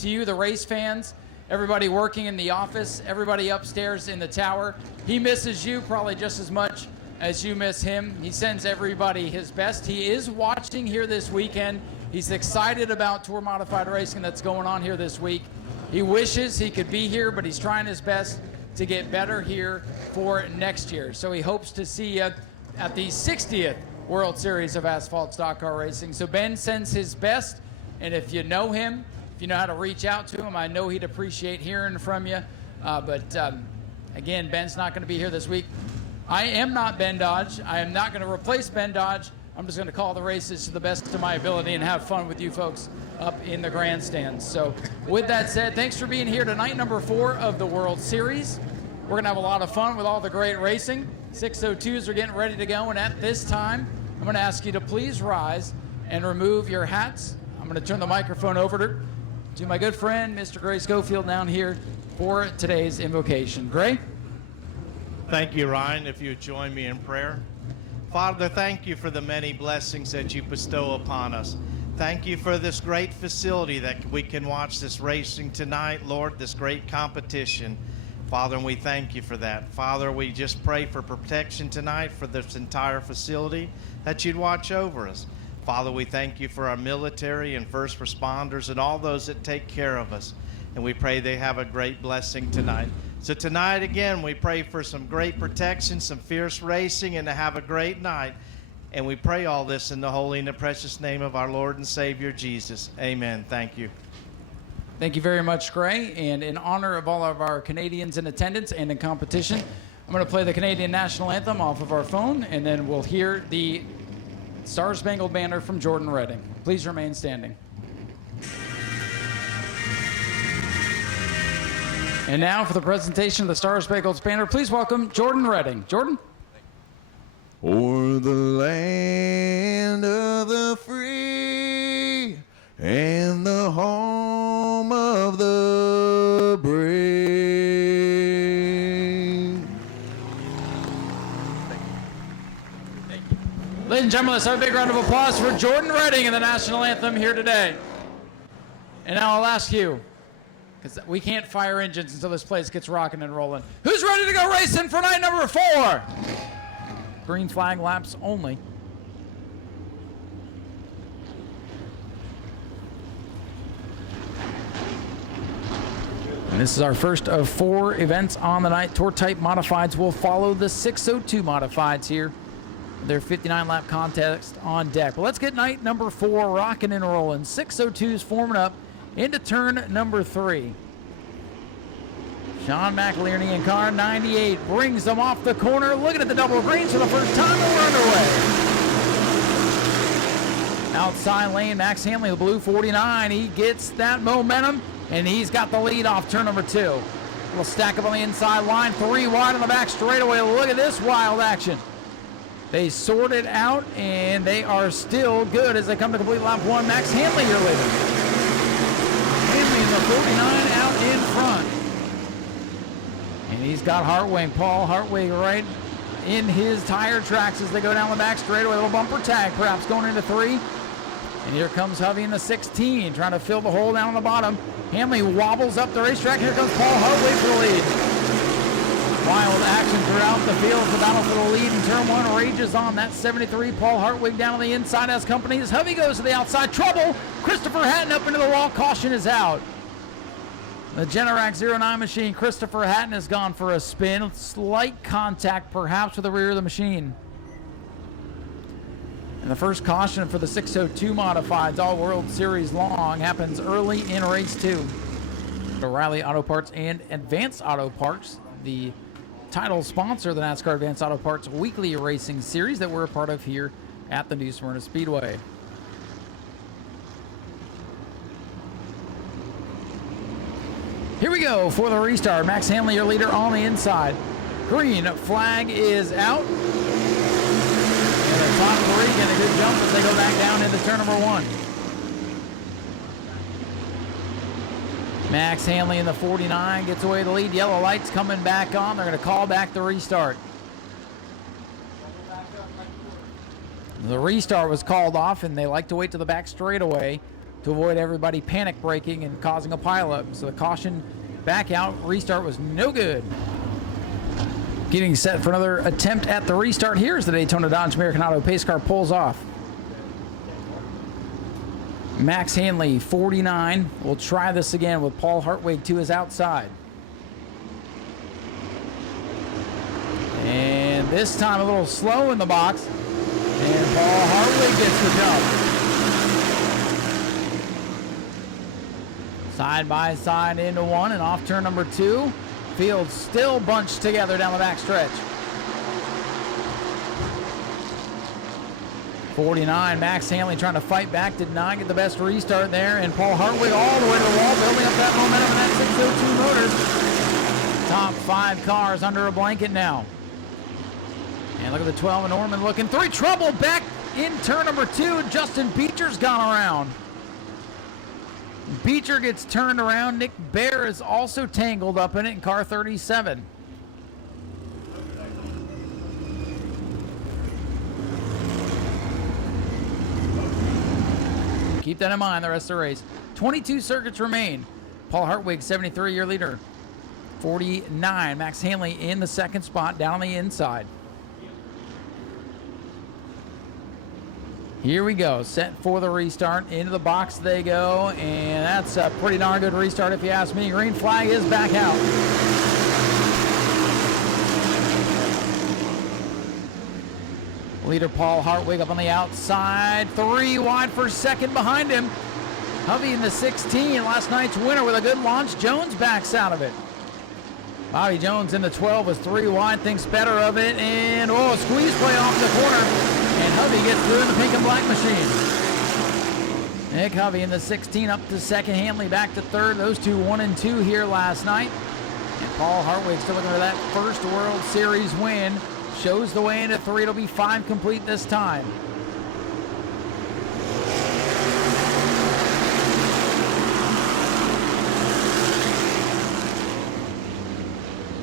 to you, the race fans, everybody working in the office, everybody upstairs in the tower. He misses you probably just as much as you miss him. He sends everybody his best. He is watching here this weekend. He's excited about Tour Modified racing that's going on here this week. He wishes he could be here, but he's trying his best to get better here for next year. So he hopes to see you at the 60th World Series of Asphalt Stock Car Racing. So Ben sends his best, and if you know him, if you know how to reach out to him, I know he'd appreciate hearing from you. Again, Ben's not going to be here this week. I am not Ben Dodge. I am not going to replace Ben Dodge. I'm just going to call the races to the best of my ability and have fun with you folks up in the grandstands. So with that said, thanks for being here tonight, number 4 of the World Series. We're going to have a lot of fun with all the great racing. 602s are getting ready to go, and at this time, I'm going to ask you to please rise and remove your hats. I'm going to turn the microphone over to my good friend, Mr. Gray Schofield, down here for today's invocation. Gray? Thank you, Ryan. If you would join me in prayer. Father, thank you for the many blessings that you bestow upon us. Thank you for this great facility that we can watch this racing tonight, Lord, this great competition. Father, and we thank you for that. Father, we just pray for protection tonight for this entire facility, that you'd watch over us. Father, we thank you for our military and first responders and all those that take care of us. And we pray they have a great blessing tonight. So tonight, again, we pray for some great protection, some fierce racing, and to have a great night. And we pray all this in the holy and the precious name of our Lord and Savior, Jesus. Amen. Thank you. Thank you very much, Gray. And in honor of all of our Canadians in attendance and in competition, I'm going to play the Canadian National Anthem off of our phone, and then we'll hear the Star Spangled Banner from Jordan Redding. Please remain standing. And now for the presentation of the Star Spangled Banner, please welcome Jordan Redding. Jordan? O'er the land of the free and the home of the brave. Thank you. Ladies and gentlemen, let's have a big round of applause for Jordan Redding and the National Anthem here today. And now I'll ask you, because we can't fire engines until this place gets rocking and rolling. Who's ready to go racing for night number 4? Green flag laps only. And this is our first of 4 events on the night. Tour type modifieds will follow the 602 modifieds here. Their 59-lap contest on deck. Well, let's get night number 4 rocking and rolling. 602s forming up into turn number 3. Sean McInerney in car 98 brings them off the corner, looking at the double greens for the first time, and we're underway. Outside lane, Max Hanley, the blue 49, he gets that momentum, and he's got the lead off turn number 2. We'll stack up on the inside line, 3 wide on the back straightaway. Look at this wild action. They sort it out, and they are still good as they come to complete lap 1. Max Hanley, you're leading. Hanley in the 49 out in front. And he's got Hartwig, Paul Hartwig right in his tire tracks as they go down the back straightaway. A little bumper tag perhaps going into 3. And here comes Hovey in the 16 trying to fill the hole down on the bottom. Hanley wobbles up the racetrack. Here comes Paul Hartwig for the lead. Wild action throughout the field. The battle for the lead in turn 1 rages on. That 73, Paul Hartwig down on the inside as company. As Hovey goes to the outside. Trouble. Christopher Hatton up into the wall. Caution is out. The Generac 09 machine, Christopher Hatton, has gone for a spin. Slight contact perhaps with the rear of the machine. And the first caution for the 602 modifieds, all World Series long, happens early in race 2. O'Reilly Auto Parts and Advanced Auto Parts, the title sponsor of the NASCAR Advanced Auto Parts weekly racing series that we're a part of here at the New Smyrna Speedway. Here we go for the restart. Max Hanley, your leader on the inside. Green flag is out. And the top 3 get a good jump as they go back down into turn number 1. Max Hanley in the 49 gets away the lead. Yellow lights coming back on. They're going to call back the restart. The restart was called off, and they like to wait to the back straightaway to avoid everybody panic braking and causing a pileup. So the caution back out. Restart was no good. Getting set for another attempt at the restart here as the Daytona Dodge American Auto pace car pulls off. Max Hanley, 49. We'll try this again with Paul Hartwig to his outside. And this time a little slow in the box. And Paul Hartwig gets the jump. Side by side into one and off turn number 2. Field still bunched together down the back stretch. 49, Max Hanley trying to fight back, did not get the best restart there, and Paul Hartwig all the way to the wall, building up that momentum in that 602 motors. Top 5 cars under a blanket now. And look at the 12 and Norman looking 3, trouble back in turn number 2, Justin Beecher's gone around. Beecher gets turned around, Nick Bear is also tangled up in it in car 37. Keep that in mind the rest of the race. 22 circuits remain. Paul Hartwig, 73-year leader. 49, Max Hanley in the second spot down on the inside. Here we go, set for the restart. Into the box they go, and that's a pretty darn good restart if you ask me. Green flag is back out. Leader Paul Hartwig up on the outside, 3 wide for second behind him. Hovey in the 16, last night's winner with a good launch. Jones backs out of it. Bobby Jones in the 12 was 3 wide, thinks better of it, and squeeze play off the corner. And Hovey gets through in the pink and black machine. Nick Hovey in the 16 up to second, Hanley back to third. Those two 1 and 2 here last night. And Paul Hartwig still looking for that first World Series win. Shows the way into 3. It'll be 5 complete this time.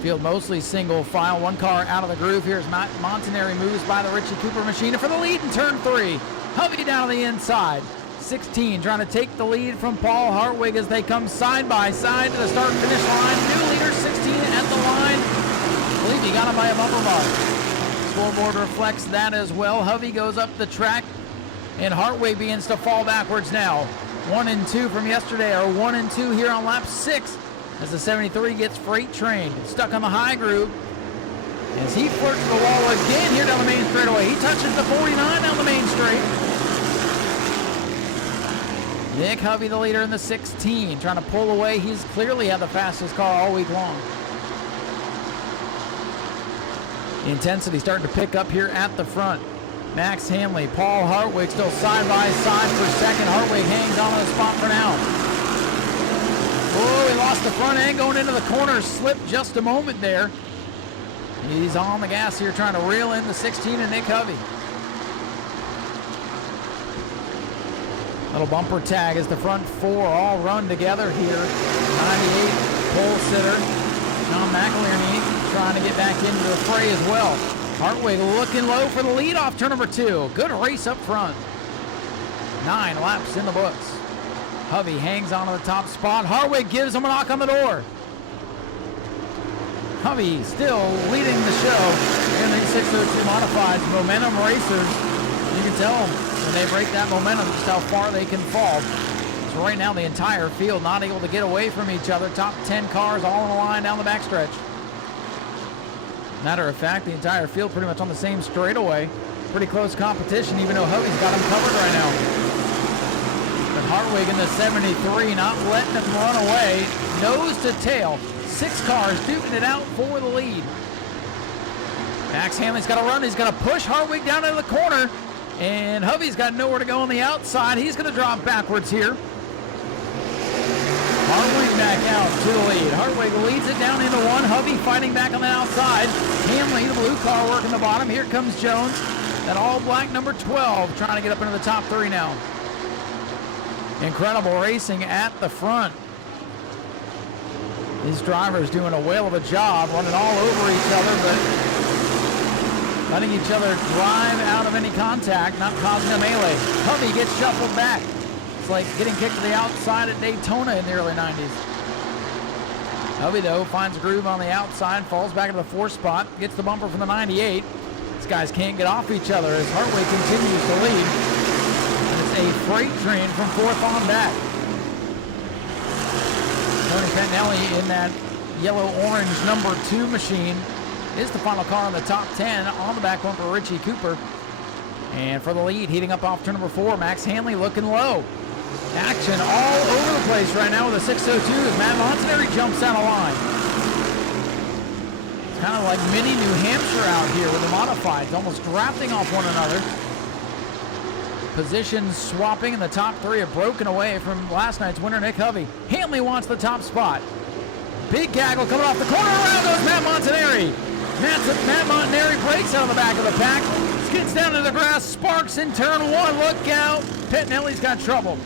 Field mostly single file. 1 car out of the groove. Here's Montanari moves by the Richie Cooper machine. And for the lead in turn 3. Hovey down on the inside. 16 trying to take the lead from Paul Hartwig as they come side by side to the start and finish line. New leader 16 at the line. I believe he got him by a bumper bar. Scoreboard reflects that as well. Hovey goes up the track, and Hartwig begins to fall backwards now. 1 and 2 from yesterday, or 1 and 2 here on lap 6, as the 73 gets freight trained. Stuck on the high groove, as he flirts the wall again here down the main straightaway. He touches the 49 down the main straight. Nick Hovey, the leader in the 16, trying to pull away. He's clearly had the fastest car all week long. The intensity starting to pick up here at the front. Max Hanley, Paul Hartwig still side by side for second. Hartwig hangs on to the spot for now. He lost the front end going into the corner. Slipped just a moment there. He's on the gas here trying to reel in the 16 and Nick Hovey. Little bumper tag as the front 4 all run together here. 98 pole sitter John McElhinney trying to get back into the fray as well. Hartwig looking low for the lead off turn number 2. Good race up front. 9 laps in the books. Hovey hangs on to the top spot. Hartwig gives him a knock on the door. Hovey still leading the show in these 602 modifieds. Momentum racers. You can tell when they break that momentum just how far they can fall. So right now the entire field not able to get away from each other. Top 10 cars all in a line down the backstretch. Matter of fact, the entire field pretty much on the same straightaway. Pretty close competition, even though Hovey's got him covered right now. But Hartwig in the 73 not letting him run away. Nose to tail. 6 cars duking it out for the lead. Max Hanley's got to run. He's going to push Hartwig down into the corner. And Hovey's got nowhere to go on the outside. He's going to drop backwards here. Hartwig back out to the lead. Hartwig leads it down into 1. Hovey fighting back on the outside. Hanley, the blue car, working the bottom. Here comes Jones. That all-black number 12 trying to get up into the top 3 now. Incredible racing at the front. These drivers doing a whale of a job, running all over each other, but letting each other drive out of any contact, not causing a melee. Hovey gets shuffled back. It's like getting kicked to the outside at Daytona in the early 90s. Hovey, though, finds a groove on the outside, falls back into the 4th spot, gets the bumper from the 98. These guys can't get off each other as Hartwig continues to lead. And it's a freight train from 4th on back. Tony Pettinelli in that yellow-orange number 2 machine is the final car in the top 10 on the back bumper, Richie Cooper. And for the lead, heating up off turn number 4, Max Hanley looking low. Action all over the place right now with a 602 as Matt Montanari jumps out of line. It's kind of like mini New Hampshire out here with the modifieds, almost drafting off one another. Positions swapping, and the top 3 have broken away from last night's winner, Nick Hovey. Hanley wants the top spot. Big gaggle coming off the corner, around goes Matt Montanari. Matt Montanari breaks out of the back of the pack, skids down to the grass, sparks in turn 1, look out. Pettinelli's got trouble.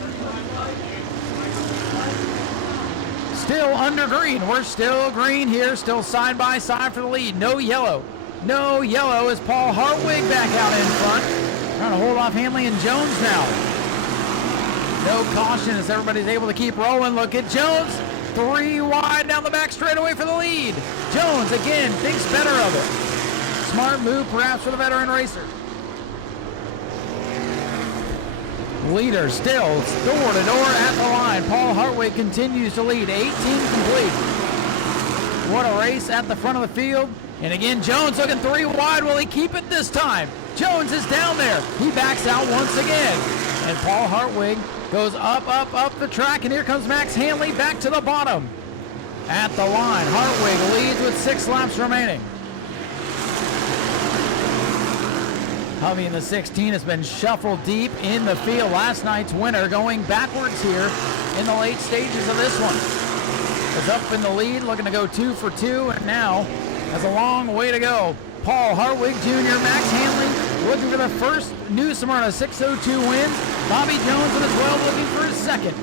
Still under green. We're still green here, still side by side for the lead. No yellow. No yellow as Paul Hartwig back out in front. Trying to hold off Hanley and Jones now. No caution as everybody's able to keep rolling. Look at Jones. 3 wide down the back straightaway for the lead. Jones again thinks better of it. Smart move perhaps for the veteran racer. Leader still door to door at the line. Paul Hartwig continues to lead, 18 complete. What a race at the front of the field. And again, Jones looking 3 wide. Will he keep it this time? Jones is down there. He backs out once again. And Paul Hartwig goes up the track. And here comes Max Hanley back to the bottom. At the line, Hartwig leads with 6 laps remaining. Hovey in the 16 has been shuffled deep in the field. Last night's winner going backwards here in the late stages of this one. Is up in the lead, looking to go 2 for 2, and now has a long way to go. Paul Hartwig Jr., Max Hanley looking for the first new Smyrna 602 win. Bobby Jones in the 12 looking for his second.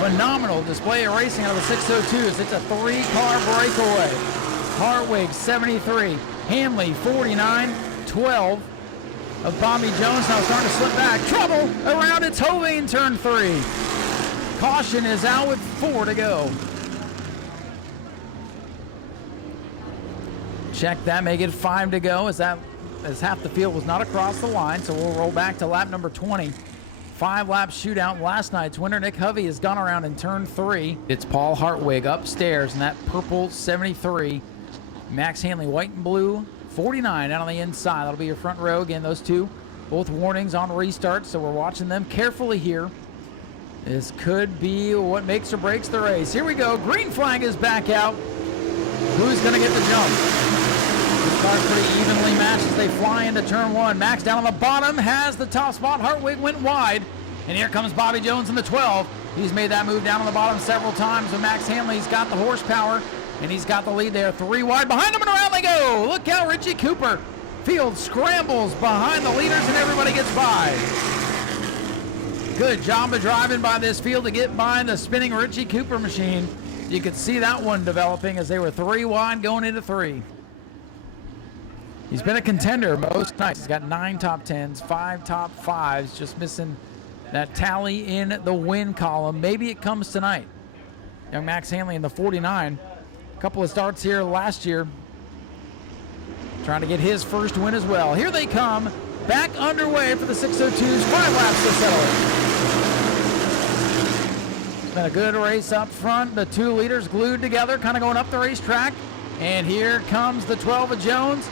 Phenomenal display of racing out of the 602s. It's a 3-car breakaway. Hartwig 73. Hanley 49, 12 of Bobby Jones now starting to slip back. Trouble around its Hovey in turn 3. Caution is out with 4 to go. Check that, make it 5 to go as half the field was not across the line. So we'll roll back to lap number 20. 5-lap shootout. Last night's winner, Nick Hovey, has gone around in turn 3. It's Paul Hartwig upstairs in that purple 73. Max Hanley, white and blue, 49 out on the inside. That'll be your front row. Again, those two, both warnings on restart, so we're watching them carefully here. This could be what makes or breaks the race. Here we go. Green flag is back out. Who's going to get the jump? This car's pretty evenly matched as they fly into turn 1. Max down on the bottom has the top spot. Hartwig went wide. And here comes Bobby Jones in the 12. He's made that move down on the bottom several times, and Max Hanley's got the horsepower. And he's got the lead there, 3 wide. Behind him and around they go. Look out, Richie Cooper. Field scrambles behind the leaders and everybody gets by. Good job of driving by this field to get by the spinning Richie Cooper machine. You could see that one developing as they were 3 wide going into 3. He's been a contender most nights. He's got 9 top 10s, 5 top 5s, just missing that tally in the win column. Maybe it comes tonight. Young Max Hanley in the 49. Couple of starts here last year, trying to get his first win as well. Here they come, back underway for the 602s, 5 laps to settle it. It's been a good race up front. The 2 leaders glued together, kind of going up the racetrack. And here comes the 12 of Jones.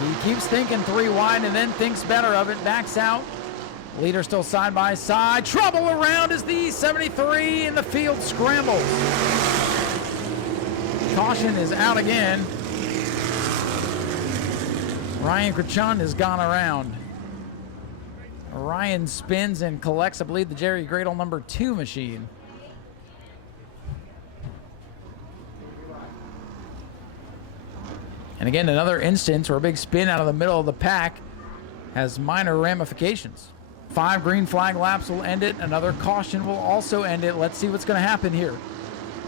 He keeps thinking 3 wide and then thinks better of it, backs out. Leader still side by side. Trouble around as the 73 in the field scrambles. Caution is out again. Ryan Krachun has gone around. Ryan spins and collects, I believe, the Jerry Gradle number 2 machine. And again, another instance where a big spin out of the middle of the pack has minor ramifications. 5 green flag laps will end it. Another caution will also end it. Let's see what's going to happen here.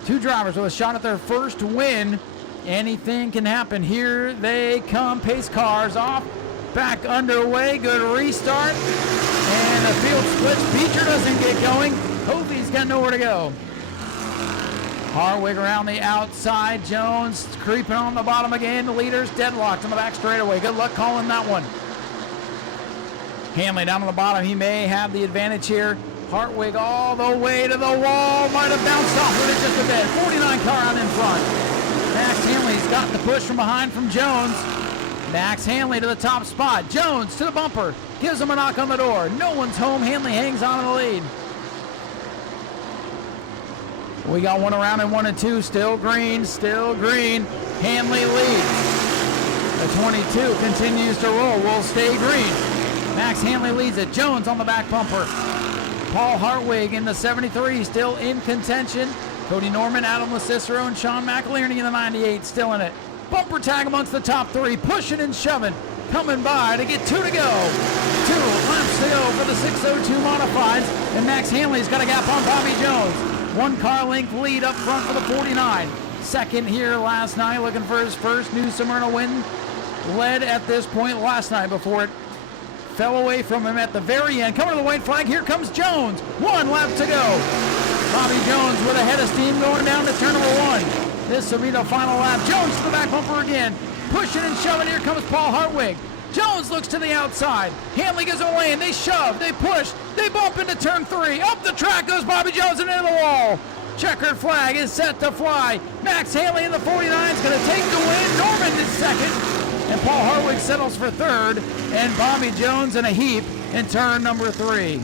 2 drivers with a shot at their first win. Anything can happen. Here they come. Pace cars off. Back underway. Good restart. And and the field splits. Beecher doesn't get going. Hovey's got nowhere to go. Hartwig around the outside. Jones creeping on the bottom again. The leader's deadlocked on the back straightaway. Good luck calling that one. Hanley down on the bottom. He may have the advantage here. Hartwig all the way to the wall. Might have bounced off with it just a bit. 49 car out in front. Max Hanley's got the push from behind from Jones. Max Hanley to the top spot. Jones to the bumper. Gives him a knock on the door. No one's home. Hanley hangs on in the lead. We got one around in 1 and 2. Still green. Still green. Hanley leads. The 22 continues to roll. Will stay green. Max Hanley leads it. Jones on the back bumper. Paul Hartwig in the 73 still in contention. Cody Norman, Adam LaCicero, and Sean McInerney in the 98 still in it. Bumper tag amongst the top 3. Pushing and shoving. Coming by to get 2 to go. 2 laps to go for the 602 Modifieds. And Max Hanley's got a gap on Bobby Jones. 1 car length lead up front for the 49. Second here last night, looking for his first new Smyrna win. Led at this point last night before it fell away from him at the very end. Coming to the white flag, here comes Jones. 1 lap to go. Bobby Jones with a head of steam going down to turn number 1. This will be the final lap. Jones to the back bumper again. Pushing and shoving, here comes Paul Hartwig. Jones looks to the outside. Hanley gives him a lane. They shove, they push, they bump into turn 3. Up the track goes Bobby Jones and into the wall. Checkered flag is set to fly. Max Hanley in the 49 is going to take the win. Norman is second. And Paul Hartwig settles for third. And Bobby Jones in a heap in turn number 3.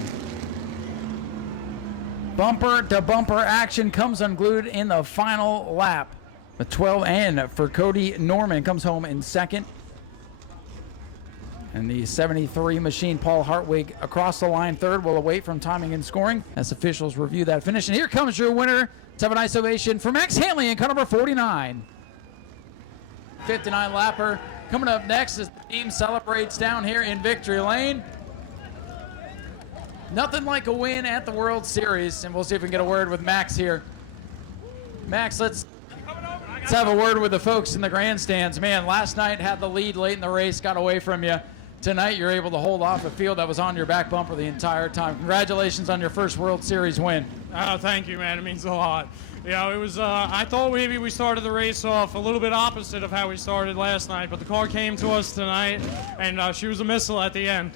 Bumper to bumper action comes unglued in the final lap. The 12 and for Cody Norman comes home in second. And the 73 machine, Paul Hartwig, across the line third. Will await from timing and scoring as officials review that finish. And here comes your winner. Let's have a nice ovation for Max Hanley in car number 49. 59 lapper. Coming up next as the team celebrates down here in Victory Lane. Nothing like a win at the World Series. And we'll see if we can get a word with Max here. Max, let's have a word with the folks in the grandstands. Man, last night had the lead late in the race, got away from you. Tonight you're able to hold off a field that was on your back bumper the entire time. Congratulations on your first World Series win. Oh, thank you, man. It means a lot. You know, it was, I thought maybe we started the race off a little bit opposite of how we started last night, but the car came to us tonight, and she was a missile at the end.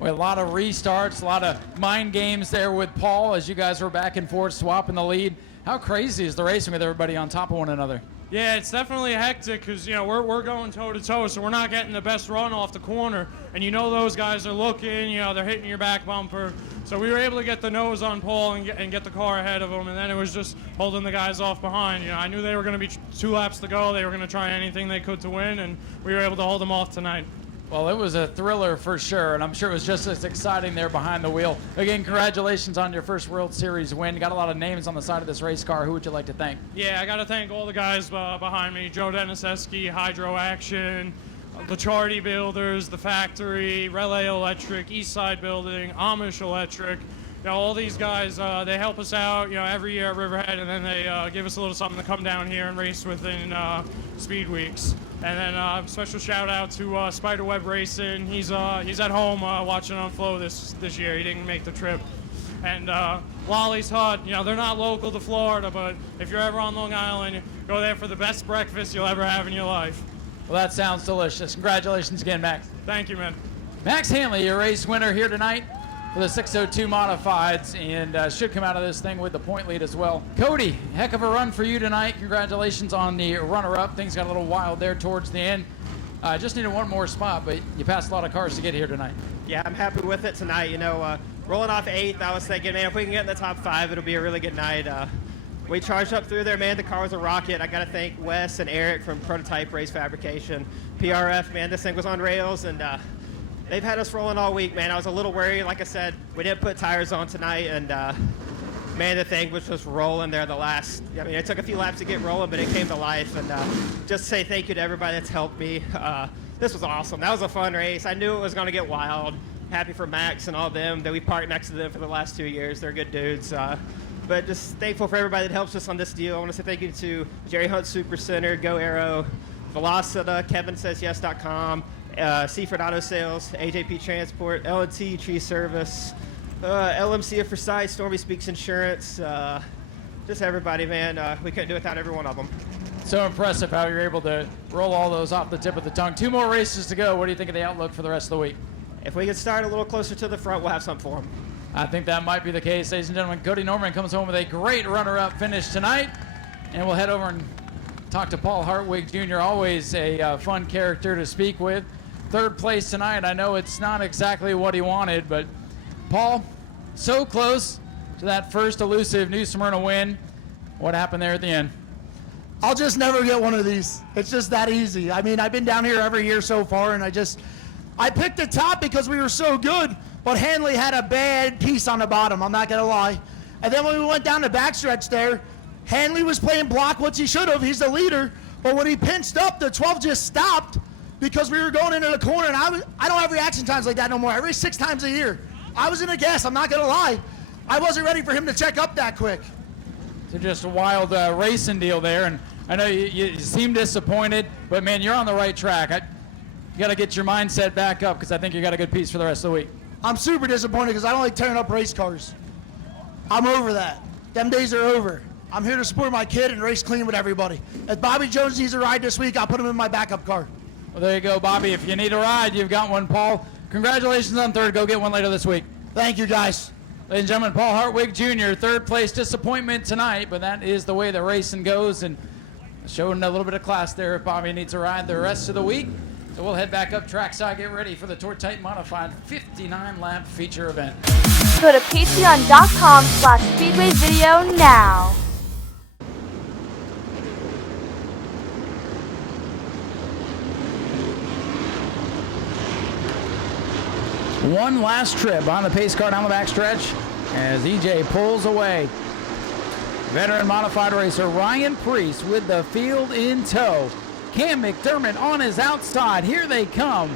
Well, a lot of restarts, a lot of mind games there with Paul as you guys were back and forth swapping the lead. How crazy is the racing with everybody on top of one another? Yeah, it's definitely hectic because, you know, we're going toe-to-toe, so we're not getting the best run off the corner. And you know those guys are looking, you know, they're hitting your back bumper. So we were able to get the nose on Paul and get the car ahead of him, and then it was just holding the guys off behind. You know, I knew they were going to be 2 laps to go. They were going to try anything they could to win, and we were able to hold them off tonight. Well, it was a thriller for sure, and I'm sure it was just as exciting there behind the wheel. Again, congratulations on your first World Series win. You got a lot of names on the side of this race car. Who would you like to thank? Yeah, I got to thank all the guys behind me. Joe Deniseski, Hydro Action, the Charity Builders, The Factory, Relay Electric, Eastside Building, Amish Electric. You know, all these guys, they help us out, you know, every year at Riverhead, and then they give us a little something to come down here and race within Speed Weeks. And then special shout out to Spiderweb Racing. He's at home watching on Flow this year. He didn't make the trip. And Wally's Hut, you know, they're not local to Florida, but if you're ever on Long Island, go there for the best breakfast you'll ever have in your life. Well, that sounds delicious. Congratulations again, Max. Thank you, man. Max Hanley, your race winner here tonight for the 602 Modifieds, and should come out of this thing with the point lead as well. Cody, heck of a run for you tonight. Congratulations on the runner-up. Things got a little wild there towards the end. Just needed one more spot, but you passed a lot of cars to get here tonight. Yeah, I'm happy with it tonight. You know, rolling off 8th, I was thinking, man, if we can get in the top 5, it'll be a really good night. We charged up through there, man. The car was a rocket. I got to thank Wes and Eric from Prototype Race Fabrication. PRF, man, this thing was on rails, and they've had us rolling all week, man. I was a little worried. Like I said, we didn't put tires on tonight, and man, the thing was just rolling there the last. I mean, it took a few laps to get rolling, but it came to life. And just say thank you to everybody that's helped me. This was awesome. That was a fun race. I knew it was going to get wild. Happy for Max and all them that we parked next to them for the last 2 years. They're good dudes. But just thankful for everybody that helps us on this deal. I want to say thank you to Jerry Hunt Super Center, Go Aero, Velocita, KevinSaysYes.com, Seaford Auto Sales, AJP Transport, L&T Tree Service, LMC for Sight, Stormy Speaks Insurance, just everybody, man. We couldn't do it without every one of them. So impressive how you're able to roll all those off the tip of the tongue. 2 more races to go. What do you think of the outlook for the rest of the week? If we could start a little closer to the front, we'll have something for them. I think that might be the case. Ladies and gentlemen, Cody Norman comes home with a great runner-up finish tonight. And we'll head over and talk to Paul Hartwig Jr., always a fun character to speak with. 3rd place tonight. I know it's not exactly what he wanted, but Paul, so close to that first elusive New Smyrna win. What happened there at the end? I'll just never get one of these. It's just that easy. I mean, I've been down here every year so far, and I picked the top because we were so good, but Hanley had a bad piece on the bottom, I'm not gonna lie. And then when we went down the backstretch there, Hanley was playing block, which he should have, he's the leader, but when he pinched up, the 12 just stopped because we were going into the corner, and I don't have reaction times like that no more. I race 6 times a year. I was in a gas, I'm not gonna lie. I wasn't ready for him to check up that quick. So just a wild racing deal there, and I know you seem disappointed, but man, you're on the right track. You got to get your mindset back up because I think you got a good piece for the rest of the week. I'm super disappointed because I don't like tearing up race cars. I'm over that. Them days are over. I'm here to support my kid and race clean with everybody. If Bobby Jones needs a ride this week, I'll put him in my backup car. Well, there you go, Bobby. If you need a ride, you've got one. Paul, congratulations on 3rd. Go get one later this week. Thank you, guys. Ladies and gentlemen, Paul Hartwig Jr., 3rd place disappointment tonight, but that is the way the racing goes, and showing a little bit of class there if Bobby needs a ride the rest of the week. So we'll head back up trackside, get ready for the Tour Type Modified 59-lap feature event. Go to patreon.com/Speedway video now. One last trip on the pace car down the backstretch as EJ pulls away. Veteran modified racer Ryan Priest with the field in tow. Cam McDermott on his outside. Here they come.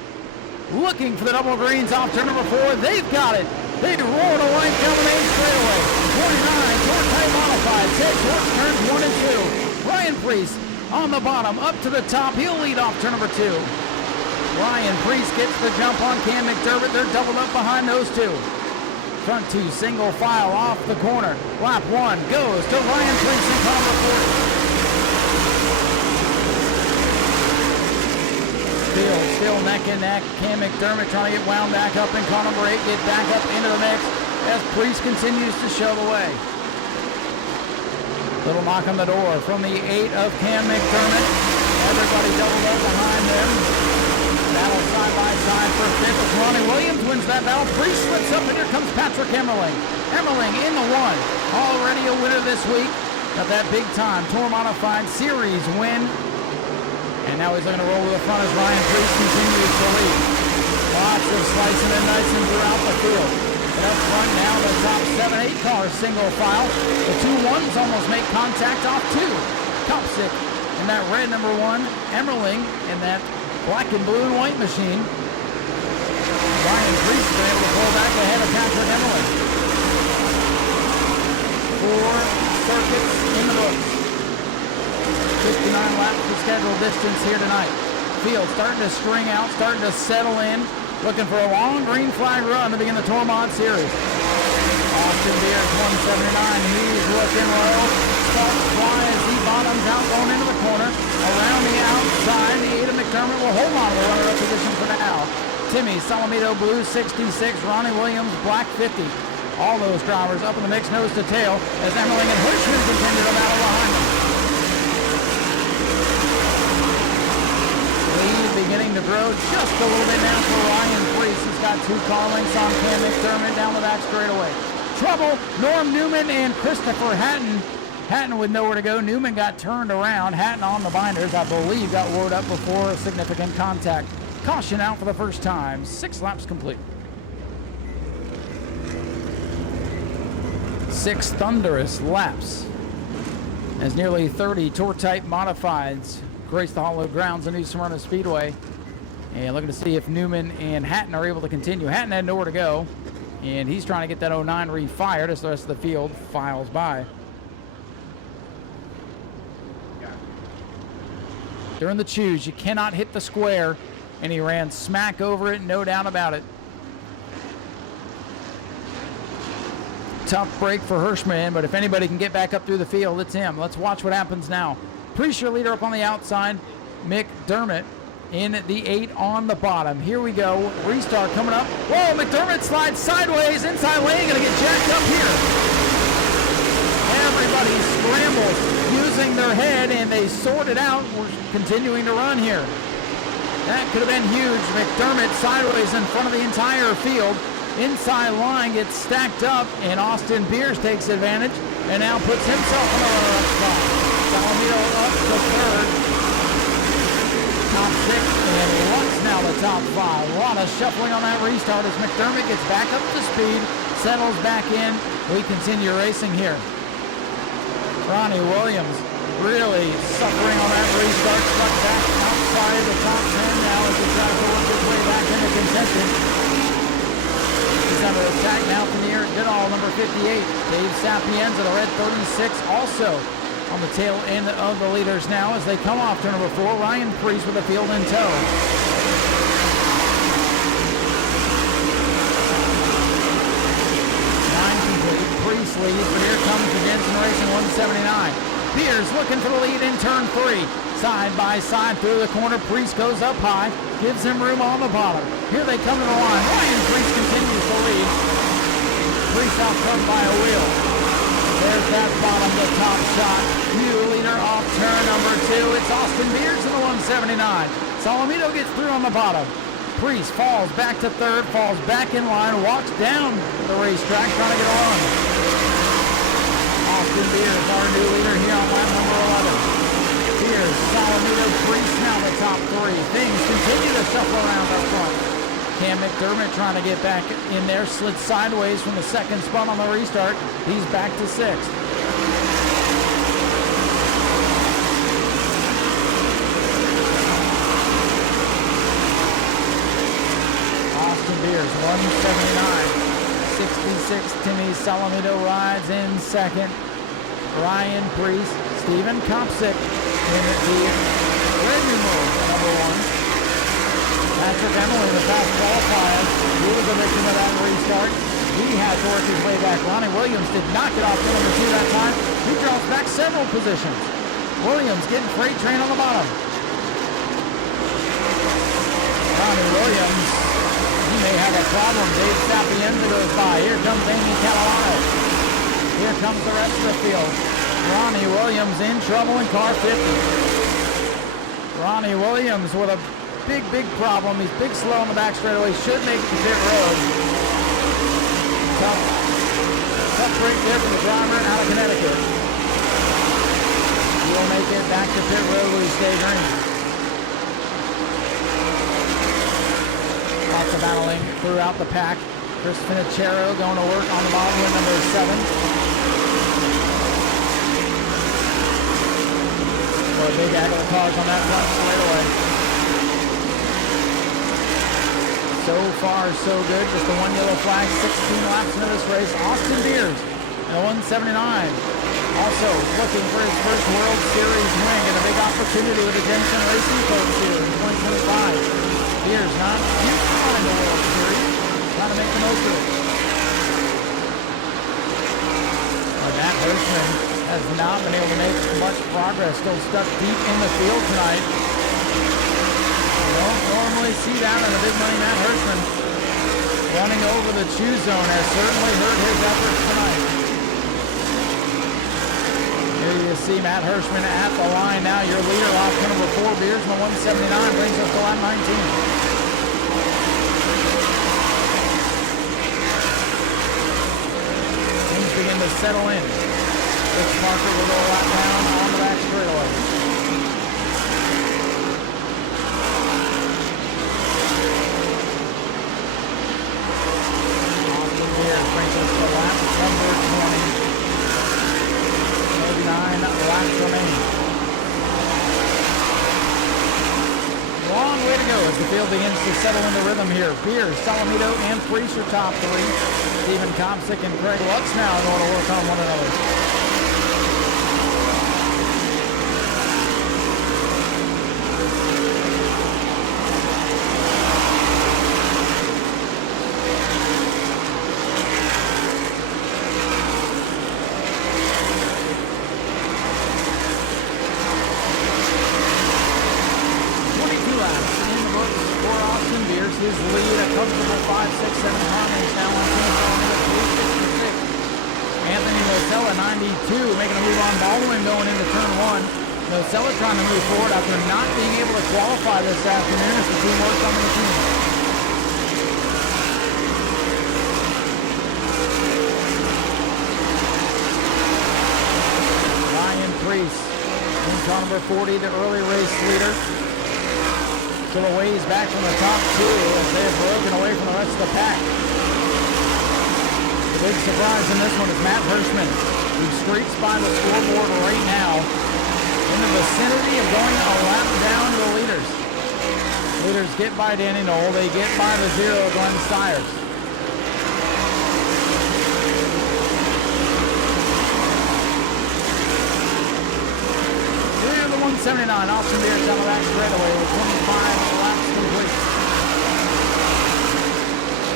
Looking for the double greens off turn number 4. They've got it. They roar to white coming in straightaway. 29, Tour Type Modified. Takes horse turns 1 and 2. Ryan Priest on the bottom, up to the top. He'll lead off turn number 2. Ryan Priest gets the jump on Cam McDermott. They're doubled up behind those 2. Front 2 single file off the corner. Lap 1 goes to Ryan Priest in car number 40. Field still neck and neck. Cam McDermott trying to get wound back up in car number 8. Get back up into the mix as Priest continues to show the way. Little knock on the door from the 8 of Cam McDermott. Everybody doubled up behind them. Battle side by side for 5th. Ronnie Williams wins that battle. Priest slips up, and here comes Patrick Emmerling. Emmerling in the 1. Already a winner this week. Got that big time Tour Modified Series win. And now he's looking to roll to the front as Ryan Priest continues to lead. Lots of slicing and dicing throughout the field. And up front now, the top 7-8 cars single file. The 2 1s almost make contact off 2. Kopsick in that red number 1. Emmerling in that black and blue and white machine. Ryan Priest has been able to pull back ahead of Patrick Emmerling. 4 circuits in the books. 59 laps of scheduled distance here tonight. Field starting to string out, starting to settle in. Looking for a long green flag run to begin the Tour Mod Series. Austin Beers 179. He's looking low. Sparks fly as he bottoms out going into the corner. Around the outside, the 8 of McDermott will hold on to the runner-up position for now. Timmy Salamito Blue 66, Ronnie Williams Black 50. All those drivers up in the mix nose to tail as Emmerling and Hirschman continue to battle behind them. Lead beginning to grow just a little bit now for Ryan Priest. He's got 2 car lengths on Cam McDermott down the back straightaway. Trouble, Norm Newman and Christopher Hatton. Hatton with nowhere to go. Newman got turned around. Hatton on the binders, I believe, got roared up before a significant contact. Caution out for the first time. 6 laps complete. 6 thunderous laps as nearly 30 Tour Type Modifieds grace the hallowed grounds of New Smyrna Speedway. And looking to see if Newman and Hatton are able to continue. Hatton had nowhere to go, and he's trying to get that 09 refired as the rest of the field files by. During the choose, you cannot hit the square, and he ran smack over it, no doubt about it. tough break for Hirschman, but if anybody can get back up through the field, it's him. Let's watch what happens now. Priest leader up on the outside. McDermott in the 8 on the bottom. Here we go. Restart coming up. Whoa, McDermott slides sideways. Inside lane, gonna get jacked up here. Everybody scrambles using their head, and they sort it out. We're continuing to run here. That could have been huge. McDermott sideways in front of the entire field. Inside line gets stacked up, and Austin Beers takes advantage and now puts himself on the runner-up spot. Salamito up to third. Top 6, and Lux now the top 5. A lot of shuffling on that restart as McDermott gets back up to speed, settles back in. We continue racing here. Ronnie Williams really suffering on that restart, stuck back outside the top 10 now as he tries to work his way back into contention. He's under attack now from the Eric Goodall, number 58. Dave Sapienza, the red 36, also on the tail end of the leaders now as they come off to number 4. Ryan Priest with the field in tow. 9 complete. Priest leads, but here comes the Jensen Racing 179. Beers looking for the lead in turn 3. Side by side through the corner. Priest goes up high, gives him room on the bottom. Here they come to the line. Ryan Priest continues to lead. Priest out front by a wheel. There's that bottom, the top shot. New leader off turn number 2. It's Austin Beers in the 179. Salamito gets through on the bottom. Priest falls back to third, falls back in line, walks down the racetrack trying to get a run. Austin Beers, our new leader here on lap number 11. Beers, Salamito, Priest now the top 3. Things continue to shuffle around up front. Cam McDermott trying to get back in there, slid sideways from the second spot on the restart. He's back to 6th. Austin Beers, 179. 66, Timmy Salamito rides in 2nd. Ryan Priest, Stephen Kopsick in the red numeral, number 1. Patrick Emily, the fast qualifier, he was a victim of that restart. He had to work his way back. Ronnie Williams did not get off to number 2 that time. He drops back several positions. Williams getting freight train on the bottom. Ronnie Williams, he may have a problem. Dave Sapienza goes by. Here comes Amy Catalano. Here comes the rest of the field. Ronnie Williams in trouble in car 50. Ronnie Williams with a big problem. He's big slow on the back straightaway. Should make it to pit road. Tough break there for the driver out of Connecticut. He'll make it back to pit road where he stay green. Lots of battling throughout the pack. Chris Finachero going to work on the bottom with number 7. A big aggle of cars on that front straightaway. So far, so good. Just the 1 yellow flag, 16 laps into this race. Austin Beers at 179. Also looking for his first World Series win and a big opportunity with the Jensen Racing folks here in 2025. Beers not huge in the World Series. Trying to make the most of it. Matt Hirschman has not been able to make much progress. Still stuck deep in the field tonight. Don't normally see that in a big money Matt Hirschman. Running over the chew zone has certainly hurt his efforts tonight. Here you see Matt Hirschman at the line now. Your leader off to number 4, Beers in the 179, brings us to lap 19. Things begin to settle in. Rich Parker will go right down on the back straightaway. Austin Beers brings us to lap number 20. 9 laps remaining. Long way to go as the field begins to settle into rhythm here. Beers, Salamito, and Priest are top 3. Stephen Kopsick and Craig Lutz now going to work on one another. 2, making a move on Baldwin going into turn 1. Nocella trying to move forward after not being able to qualify this afternoon as the team works on the machine. Ryan Priest in car number 40, the early race leader. Still a ways back from the top 2 as they have broken away from the rest of the pack. The big surprise in this one is Matt Hirschman, who streaks by the scoreboard right now in the vicinity of going a lap down to the leaders. Leaders get by Danny Knoll. They get by the 0, Glenn Stiers. Clear the 179. Austin Beers down the back straightaway with 25 laps complete.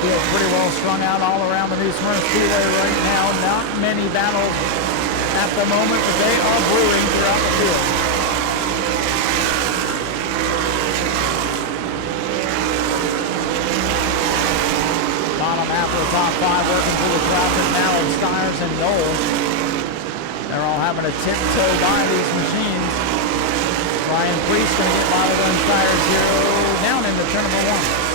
Feels pretty well strung out all around the new Smyrna Speedway right now. Not many battles at the moment, but they are brewing throughout the field. Bottom half of the top 5 working through the traffic now of Stiers and Knoll. They're all having to tiptoe by these machines. Ryan Priest going to get by the Stiers 0 down into turn number 1.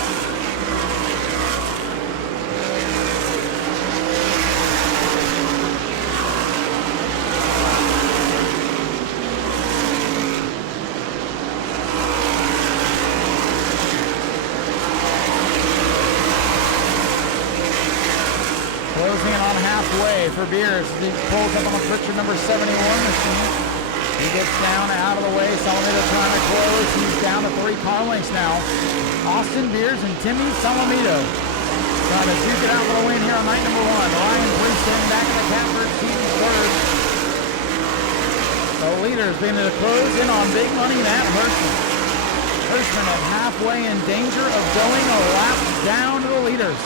Closing in on halfway for Beers. He pulls up on the friction number 71 machine. He gets down out of the way. Salamito trying to close. He's down to 3 car lengths now. Austin Beers and Timmy Salamito trying to duke it out for the win here on night number 1. Ryan Priest sitting back in the catbird seat in third. The leaders beginning to close in on big money Matt Hirschman. Hirschman at halfway in danger of going a lap down to the leaders.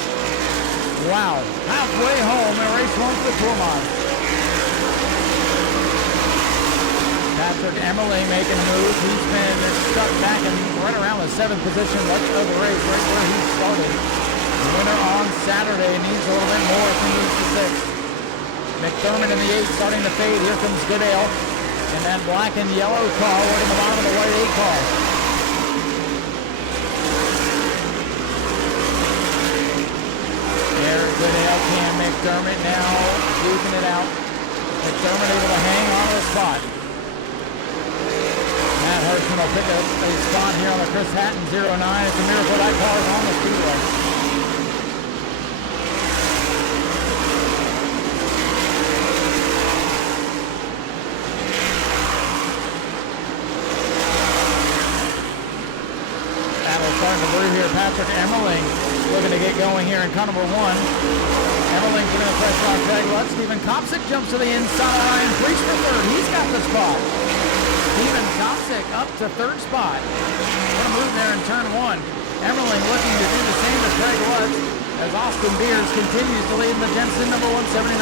Wow, halfway home in race 1 for the Tuebok. Patrick Emerling making a move. He's been stuck back in right around the 7th position much of the race, right where he started. The winner on Saturday needs a little bit more if he needs the 6th. McDermott in the 8th starting to fade. Here comes Goodale. And that black and yellow car working the bottom of the white 8 car. Goodale, Cam McDermott now duking it out. McDermott able to hang on to the spot. Matt Hirschman will pick up a spot here on the Chris Hatton 09. It's a miracle that car is on the speedway. Battle starting to brew here. Patrick Emerling looking to get going here in car number 1. Emerling's going to pressure on Craig Lutz. Stephen Kopsick jumps to the inside of Ryan Priest for 3rd. He's got the spot. Stephen Kopsick up to 3rd spot. Going to move there in turn 1. Emerling looking to do the same as Craig Lutz as Austin Beers continues to lead in the Jensen number 179.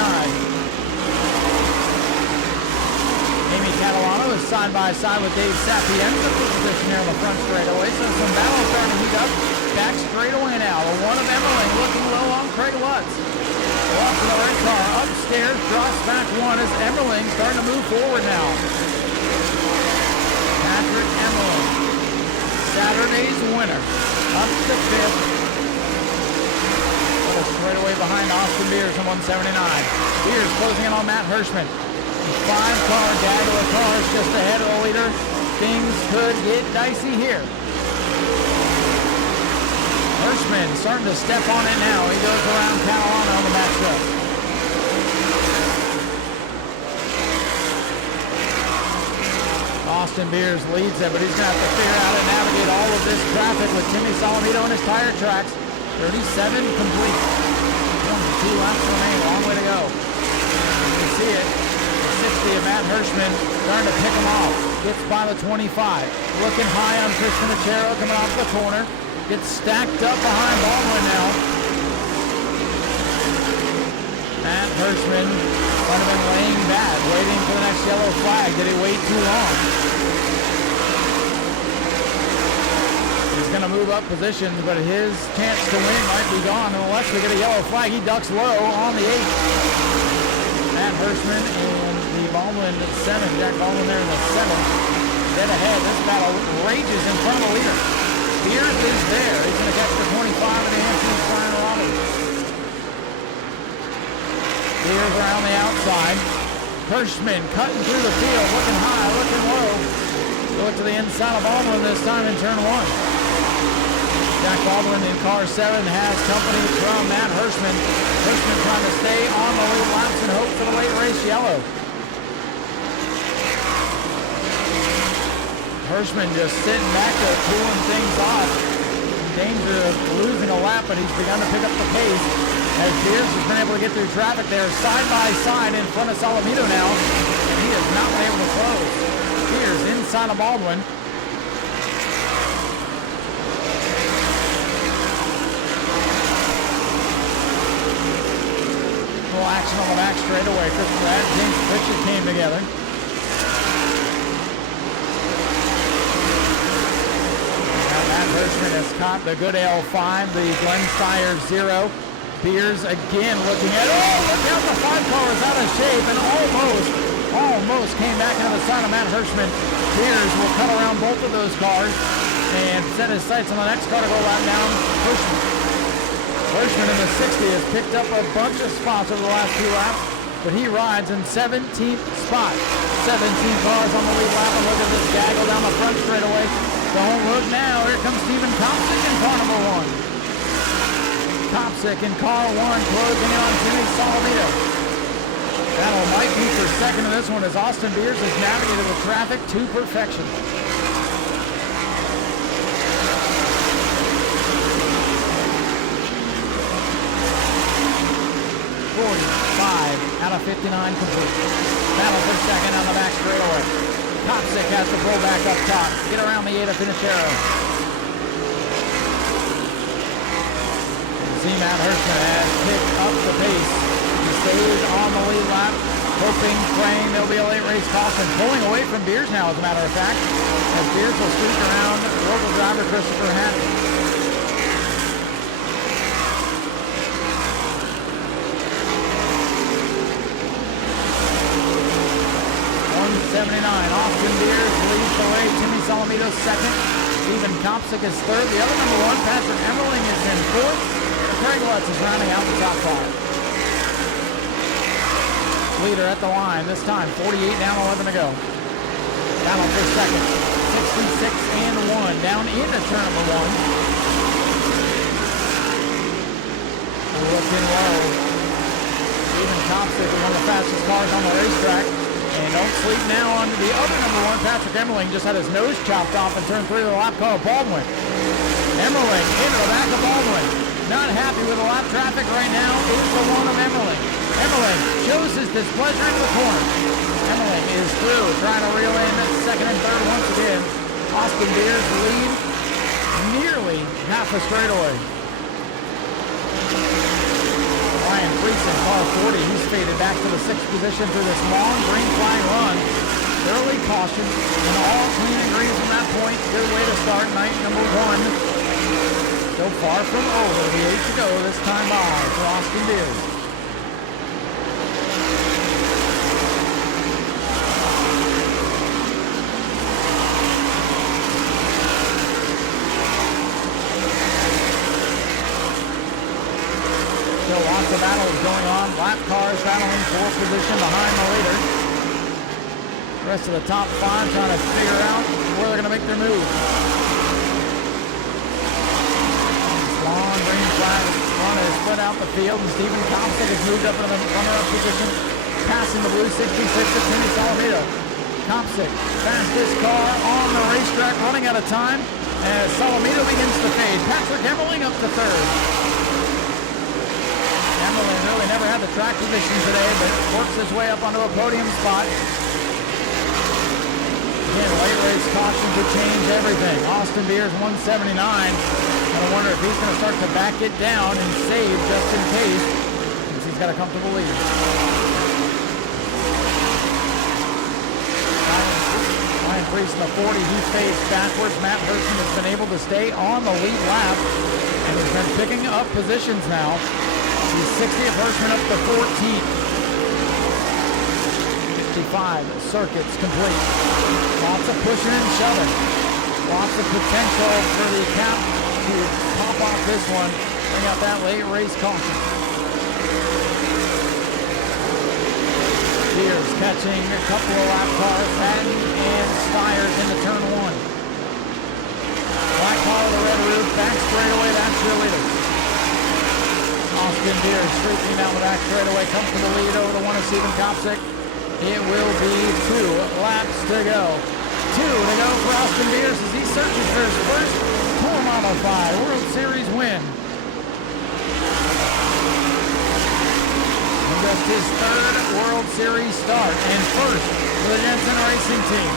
Amy Catalano is side by side with Dave Sapienza for position here in the front straightaway. So some battles starting to heat up. Back straightaway now. The one of Emerling looking low on Craig Lutz. Lutz in the red car upstairs, drops back 1 as Emerling starting to move forward now. Patrick Emerling, Saturday's winner, up to 5th. But a straightaway behind Austin Beers in 179. Beers closing in on Matt Hirschman. 5-car gaggle of cars just ahead of the leader. Things could get dicey here. Hirschman starting to step on it now. He goes around Catalano on the matchup. Austin Beers leads it, but he's going to have to figure out how to navigate all of this traffic with Timmy Salamito on his tire tracks. 37 complete. 22 laps remain. Long way to go. You can see it. 60 of Matt Hirschman starting to pick him off. Gets by the 25. Looking high on Christian Achero coming off the corner. Gets stacked up behind Baldwin now. Matt Hirschman might have been laying back, waiting for the next yellow flag. Did he wait too long? He's going to move up positions, but his chance to win might be gone unless we get a yellow flag. He ducks low on the 8th. Matt Hirschman in the in the 7. Jack Baldwin there in the 7. Dead ahead. This battle rages in front of the leader. Spears is there. He's going to catch the 25 of the Anthony Brian Roberts. Spears around the outside. Hirschman cutting through the field, looking high, looking low. Go to the inside of Baldwin this time in turn 1. Jack Baldwin in car 7 has company from Matt Hirschman. Hirschman trying to stay on the lead laps and hope for the late race yellow. Hirschman just sitting back there, cooling things off. In danger of losing a lap, but he's begun to pick up the pace as Beers has been able to get through traffic there side by side in front of Salamito now, and he has not been able to close. Beers inside of Baldwin. Little action on the back straightaway. Christopher Pratt and James Pritchett came together. Hirschman has caught the good L5, the Glenn Steyer 0. Beers again looking at, look out, the 5 car was out of shape and almost came back into the side of Matt Hirschman. Beers will cut around both of those cars and set his sights on the next car to go lap down Hirschman. Hirschman in the 60 has picked up a bunch of spots over the last 2 laps, but he rides in 17th spot. 17 cars on the lead lap, and look at this gaggle down the front straightaway. Don't look now. Here comes Stephen Kopsick in car number 1. Kopsick in car 1 closing in on Jimmy Salamito. Battle might be for second in this one as Austin Beers has navigated the traffic to perfection. 45 out of 59 complete. Battle for second on the back straightaway. Kopsick has to pull back up top. Get around the Ada Finachero. See Matt Hirschman has picked up the pace. He stays on the lead lap, hoping, praying there'll be a late race caution. Pulling away from Beers now, as a matter of fact, as Beers will squeak around local driver Christopher Hatton. 79. Austin Beers leads the way. Timmy Salamito second. Stephen Kopsick is third. The other number 1, Patrick Emmerling, is in fourth. Craig Lutz is rounding out the top 5. Leader at the line. This time 48 down, 11 to go. Battle for second. 66 and 1. Down into turn number 1. Looking low. Stephen Kopsick is one of the fastest cars on the racetrack. And don't sleep now on the other number 1, Patrick Emmerling. Just had his nose chopped off in turn 3 of the lap car of Baldwin. Emmerling into the back of Baldwin. Not happy with the lap traffic right now is the one of Emmerling. Emmerling shows his displeasure into the corner. Emmerling is through, trying to reel in second and third once again. Austin Beers lead nearly half a straightaway. Ryan Friesen, car 40, he's faded back to the 6th position through this long green flag run. Early caution, and all clean and green from that point. Good way to start night number 1. So far from over, the 8 to go this time by for Austin Beers. Still lots of battles going on. Lap cars battling for position behind the leader. The rest of the top 5 trying to figure out where they're going to make their move. Long green flag runner split out the field, and Stephen Kopsick has moved up into the runner-up position, passing the blue 66 of Timmy Salamito. Kopsick, fastest car on the racetrack, running out of time as Salamito begins to fade. Patrick Emmerling up to third. Emmerling really never had the track position today, but works his way up onto a podium spot. Again, late race caution could change everything. Austin Beers 179. I wonder if he's going to start to back it down and save just in case, since he's got a comfortable lead. Ryan Friesen, the 40, he fades backwards. Matt Hirschman has been able to stay on the lead lap and has been picking up positions now. He's 60th, Hirschman up to 14th. circuits complete. Lots of pushing and shoving. Lots of potential for the account to pop off this one. Bring out that late race caution. Beers catching a couple of lap cars, Patton and Spires into turn one. Black car with a red roof, back straightaway, that's your leader. Austin Beers streaking down the back straightaway, comes to the lead over the one of Stephen Kopsick. It will be 2 laps to go. 2 to go for Austin Beers as he searches for his first Tour Modified World Series win. And just his 3rd World Series start and first for the Jensen Racing team.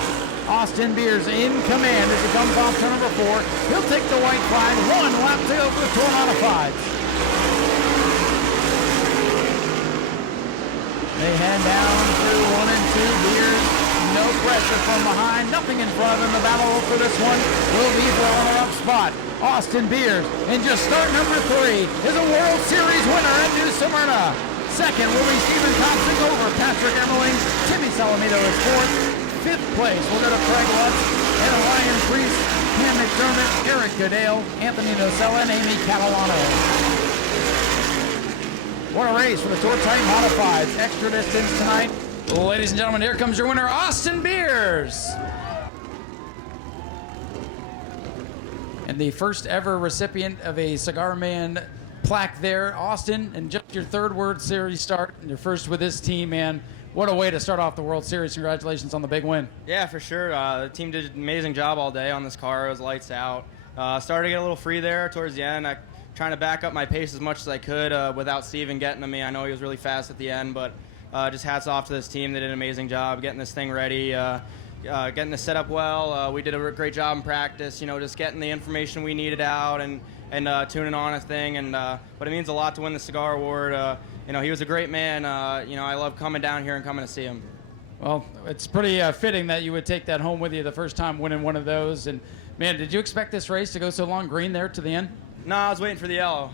Austin Beers in command as he comes off turn number 4. He'll take the white flag. 1 lap to go for the Tour Modifieds. They head down through 1 and 2. Beers, no pressure from behind, nothing in front of him. The battle for this one will be for the runner-up spot. Austin Beers, in just start number 3, is a World Series winner at New Smyrna. Second will be Stephen Kopsick over Patrick Emmerling. Timmy Salamito is 4th. 5th place will go to Craig Lutz and Ryan Priest, Cam McDermott, Eric Goodale, Anthony Nocella, and Amy Catalano. What a race for the Tour Type Modifieds. Extra distance tonight. Ladies and gentlemen, here comes your winner, Austin Beers. And the first ever recipient of a Cigar Man plaque there, Austin, and just your 3rd World Series start, and your first with this team, man. What a way to start off the World Series. Congratulations on the big win. Yeah, for sure. The team did an amazing job all day on this car. It was lights out. Started to get a little free there towards the end. Trying to back up my pace as much as I could without Steven getting to me. I know he was really fast at the end, but just hats off to this team. They did an amazing job getting this thing ready, getting this set up well. We did a great job in practice, just getting the information we needed out and tuning on a thing. But it means a lot to win the Cigar Award. He was a great man. I love coming down here and coming to see him. Well, it's pretty fitting that you would take that home with you the first time winning one of those. And, man, did you expect this race to go so long green there to the end? No, I was waiting for the yellow.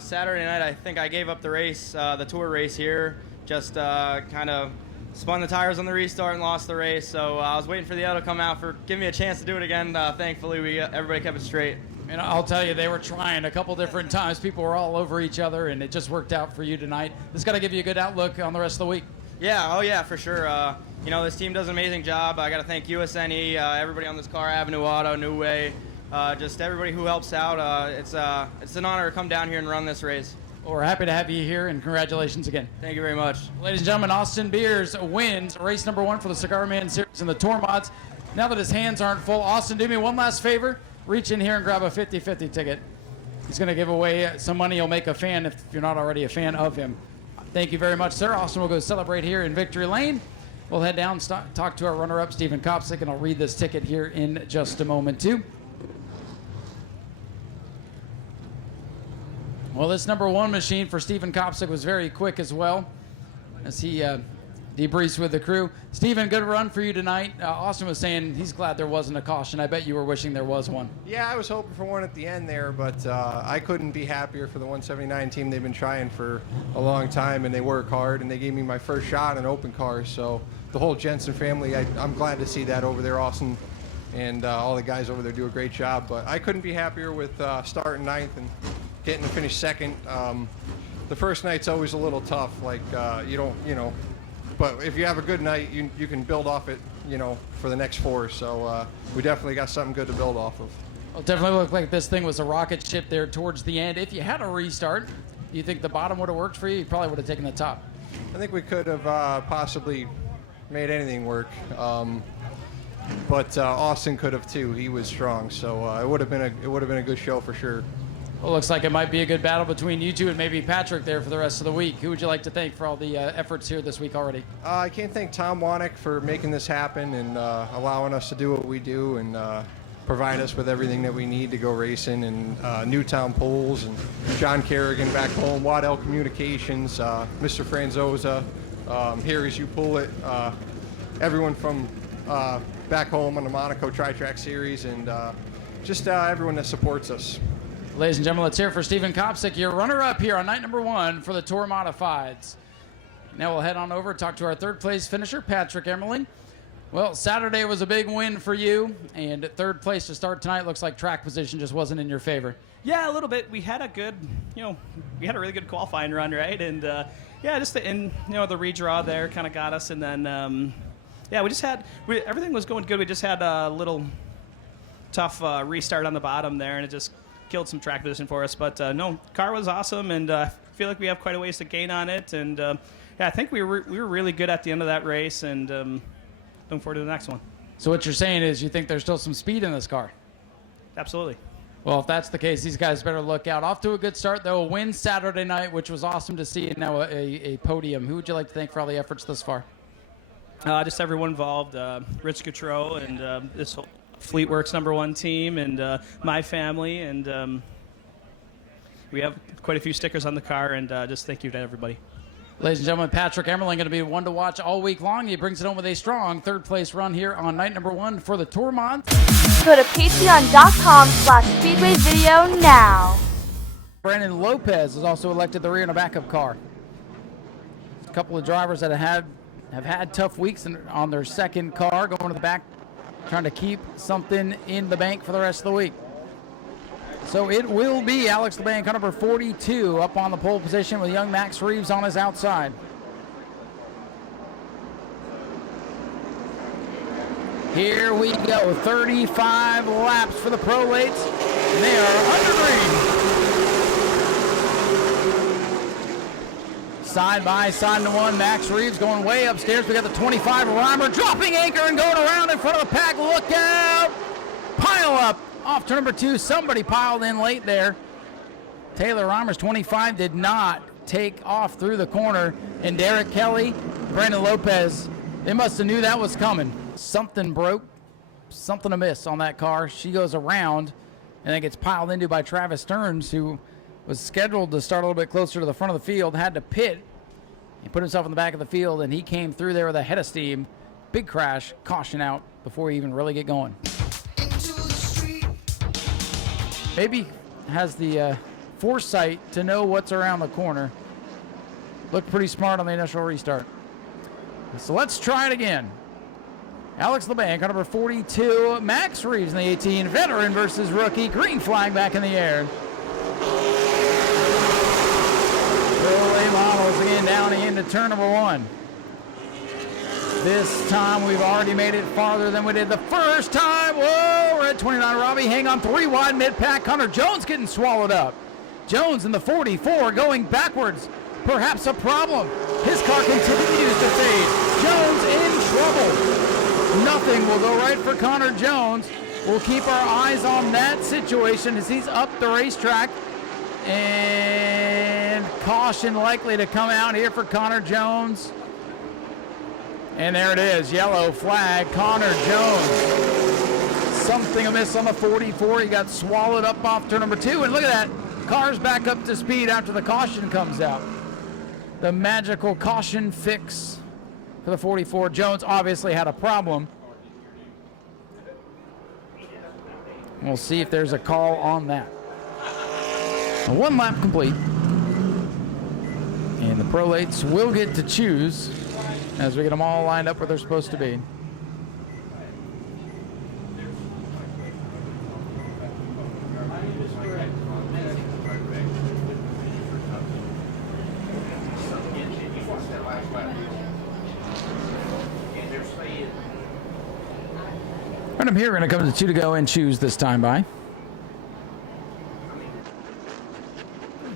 Saturday night, I think I gave up the race, the Tour race here. Just kind of spun the tires on the restart and lost the race. So I was waiting for the yellow to come out for give me a chance to do it again. Thankfully, everybody kept it straight. And I'll tell you, they were trying a couple different times. People were all over each other, and it just worked out for you tonight. This got to give you a good outlook on the rest of the week. Yeah, oh yeah, for sure. This team does an amazing job. I got to thank USNE, everybody on this car, Avenue Auto, New Way. Just everybody who helps out. It's an honor to come down here and run this race. Well, we're happy to have you here, and congratulations again. Thank you very much. Ladies and gentlemen, Austin Beers wins race number 1 for the Cigar Man Series in the Tour Mods. Now that his hands aren't full, Austin, do me one last favor. Reach in here and grab a 50-50 ticket. He's going to give away some money. He'll make a fan if you're not already a fan of him. Thank you very much, sir. Austin will go celebrate here in Victory Lane. We'll head down, talk to our runner-up, Stephen Kopsick, and I'll read this ticket here in just a moment, too. Well, this number 1 machine for Stephen Kopsick was very quick as well as he debriefs with the crew. Stephen, good run for you tonight. Austin was saying he's glad there wasn't a caution. I bet you were wishing there was one. Yeah, I was hoping for one at the end there, but I couldn't be happier for the 179 team. They've been trying for a long time, and they work hard, and they gave me my first shot in open cars. So the whole Jensen family, I'm glad to see that over there. Austin and all the guys over there do a great job. But I couldn't be happier with starting 9th and getting to finish 2nd. The first night's always a little tough. Like, but if you have a good night, you can build off it, for the next 4. So we definitely got something good to build off of. Well, it definitely looked like this thing was a rocket ship there towards the end. If you had a restart, do you think the bottom would have worked for you? You probably would have taken the top. I think we could have possibly made anything work. But Austin could have too. He was strong, so it would have been a good show for sure. Well, looks like it might be a good battle between you two and maybe Patrick there for the rest of the week. Who would you like to thank for all the efforts here this week already? I can't thank Tom Wanek for making this happen and allowing us to do what we do and provide us with everything that we need to go racing, and Newtown Poles and John Kerrigan back home, Waddell Communications, Mr. Franzosa, Harry's You Pull It, everyone from back home on the Monaco Tri-Track Series, and just everyone that supports us. Ladies and gentlemen, let's hear for Stephen Kopsick, your runner-up here on night number 1 for the Tour Modifieds. Now we'll head on over and talk to our third place finisher, Patrick Emmerling. Well, Saturday was a big win for you, and third place to start tonight looks like track position just wasn't in your favor. Yeah, a little bit. We had a good, we had a really good qualifying run, right? And just the redraw there kind of got us, and then we just had everything was going good. We just had a little tough restart on the bottom there, and it just killed some track position for us. But car was awesome, and I feel like we have quite a ways to gain on it. And I think we were really good at the end of that race, and looking forward to the next one. So what you're saying is you think there's still some speed in this car? Absolutely. Well, if that's the case, these guys better look out. Off to a good start, though. A win Saturday night, which was awesome to see, and now a podium. Who would you like to thank for all the efforts thus far? Just everyone involved, Rich Couture and this whole Fleetworks #1 team, and my family, and we have quite a few stickers on the car, and just thank you to everybody. Ladies and gentlemen, Patrick Emmerling going to be one to watch all week long. He brings it home with a strong third-place run here on night #1 for the Tour Mod. Go to patreon.com/Speedway video now. Brandon Lopez is also elected the rear and a backup car. A couple of drivers that have had tough weeks on their second car, going to the back, trying to keep something in the bank for the rest of the week. So it will be Alex LeBay, car number 42, up on the pole position with young Max Reeves on his outside. Here we go, 35 laps for the prolates, and they are under green. Side by side in the one, Max Reeves going way upstairs. We got the 25 Reimer dropping anchor and going around in front of the pack. Look out! Pile up off turn number 2. Somebody piled in late there. Taylor Reimer's 25 did not take off through the corner, and Derek Kelly, Brandon Lopez, they must have knew that was coming. Something broke, something amiss on that car. She goes around and then gets piled into by Travis Stearns, who was scheduled to start a little bit closer to the front of the field, had to pit. He put himself in the back of the field, and he came through there with a head of steam. Big crash, caution out before we even really get going. Maybe has the foresight to know what's around the corner. Looked pretty smart on the initial restart. So let's try it again. Alex LeBay, car number 42. Max Reeves in the 18. Veteran versus rookie. Green flag back in the air. Relay models again down into turn number 1. This time we've already made it farther than we did the first time. Whoa, we're at 29. Robbie, hang on, 3 wide mid-pack. Connor Jones getting swallowed up. Jones in the 44 going backwards. Perhaps a problem. His car continues to fade. Jones in trouble. Nothing will go right for Connor Jones. We'll keep our eyes on that situation as he's up the racetrack. And caution likely to come out here for Connor Jones. And there it is, yellow flag, Connor Jones. Something amiss on the 44. He got swallowed up off turn number 2. And look at that, car's back up to speed after the caution comes out. The magical caution fix for the 44. Jones obviously had a problem. We'll see if there's a call on that. 1 lap complete. And the prolates will get to choose as we get them all lined up where they're supposed to be. And I'm here, we're going to come to 2 to go and choose this time by.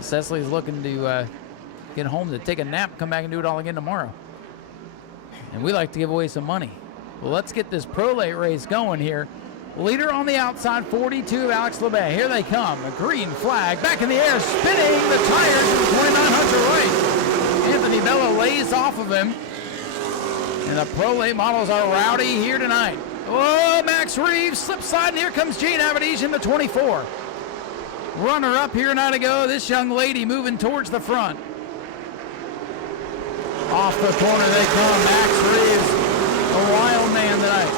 Cecily's looking to get home to take a nap, come back and do it all again tomorrow. And we like to give away some money. Well, let's get this prolate race going here. Leader on the outside, 42 of Alex LeBay. Here they come. A green flag back in the air, spinning the tires to the 2900 right. Anthony Bello lays off of him. And the prolate models are rowdy here tonight. Oh, Max Reeves slip sliding. Here comes Jane Avedise in the 24. Runner up here a night ago. This young lady moving towards the front. Off the corner they come. Max Reeves, a wild man tonight.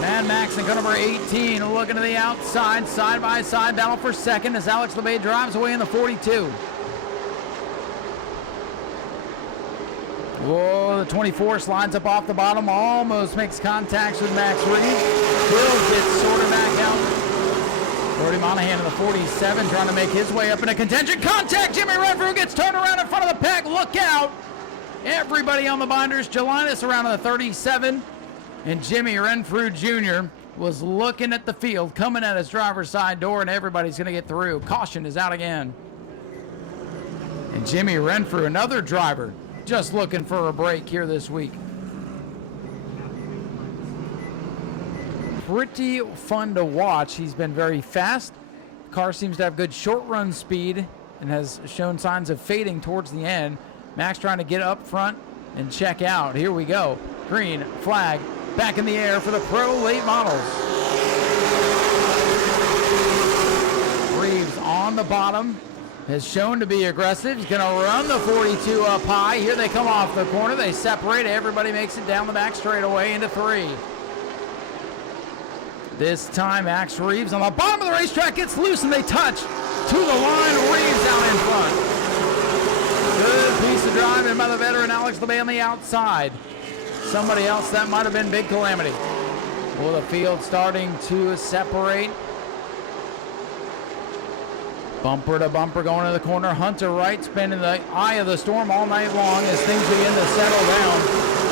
Mad Max in car number 18 looking to the outside, side by side battle for second as Alex LeBay drives away in the 42. Whoa, the 24 slides up off the bottom, almost makes contact with Max Reeves. Will get sorted back out. Brody Monahan in the 47 trying to make his way up into contention. Contact, Jimmy Renfrew gets turned around in front of the pack. Look out. Everybody on the binders. Jelinas around in the 37. And Jimmy Renfrew Jr. was looking at the field, coming at his driver's side door, and everybody's going to get through. Caution is out again. And Jimmy Renfrew, another driver, just looking for a break here this week. Pretty fun to watch. He's been very fast. Car seems to have good short run speed and has shown signs of fading towards the end. Max trying to get up front and check out. Here we go. Green flag back in the air for the Pro late models. Reeves on the bottom has shown to be aggressive. He's going to run the 42 up high. Here they come off the corner. They separate. Everybody makes it down the back straightaway into 3. This time, Max Reeves on the bottom of the racetrack gets loose and they touch to the line. Reeves out in front. Good piece of driving by the veteran Alex LeBay on the outside. Somebody else that might have been big calamity. Well, the field starting to separate. Bumper to bumper going to the corner. Hunter Wright's been in the eye of the storm all night long as things begin to settle down.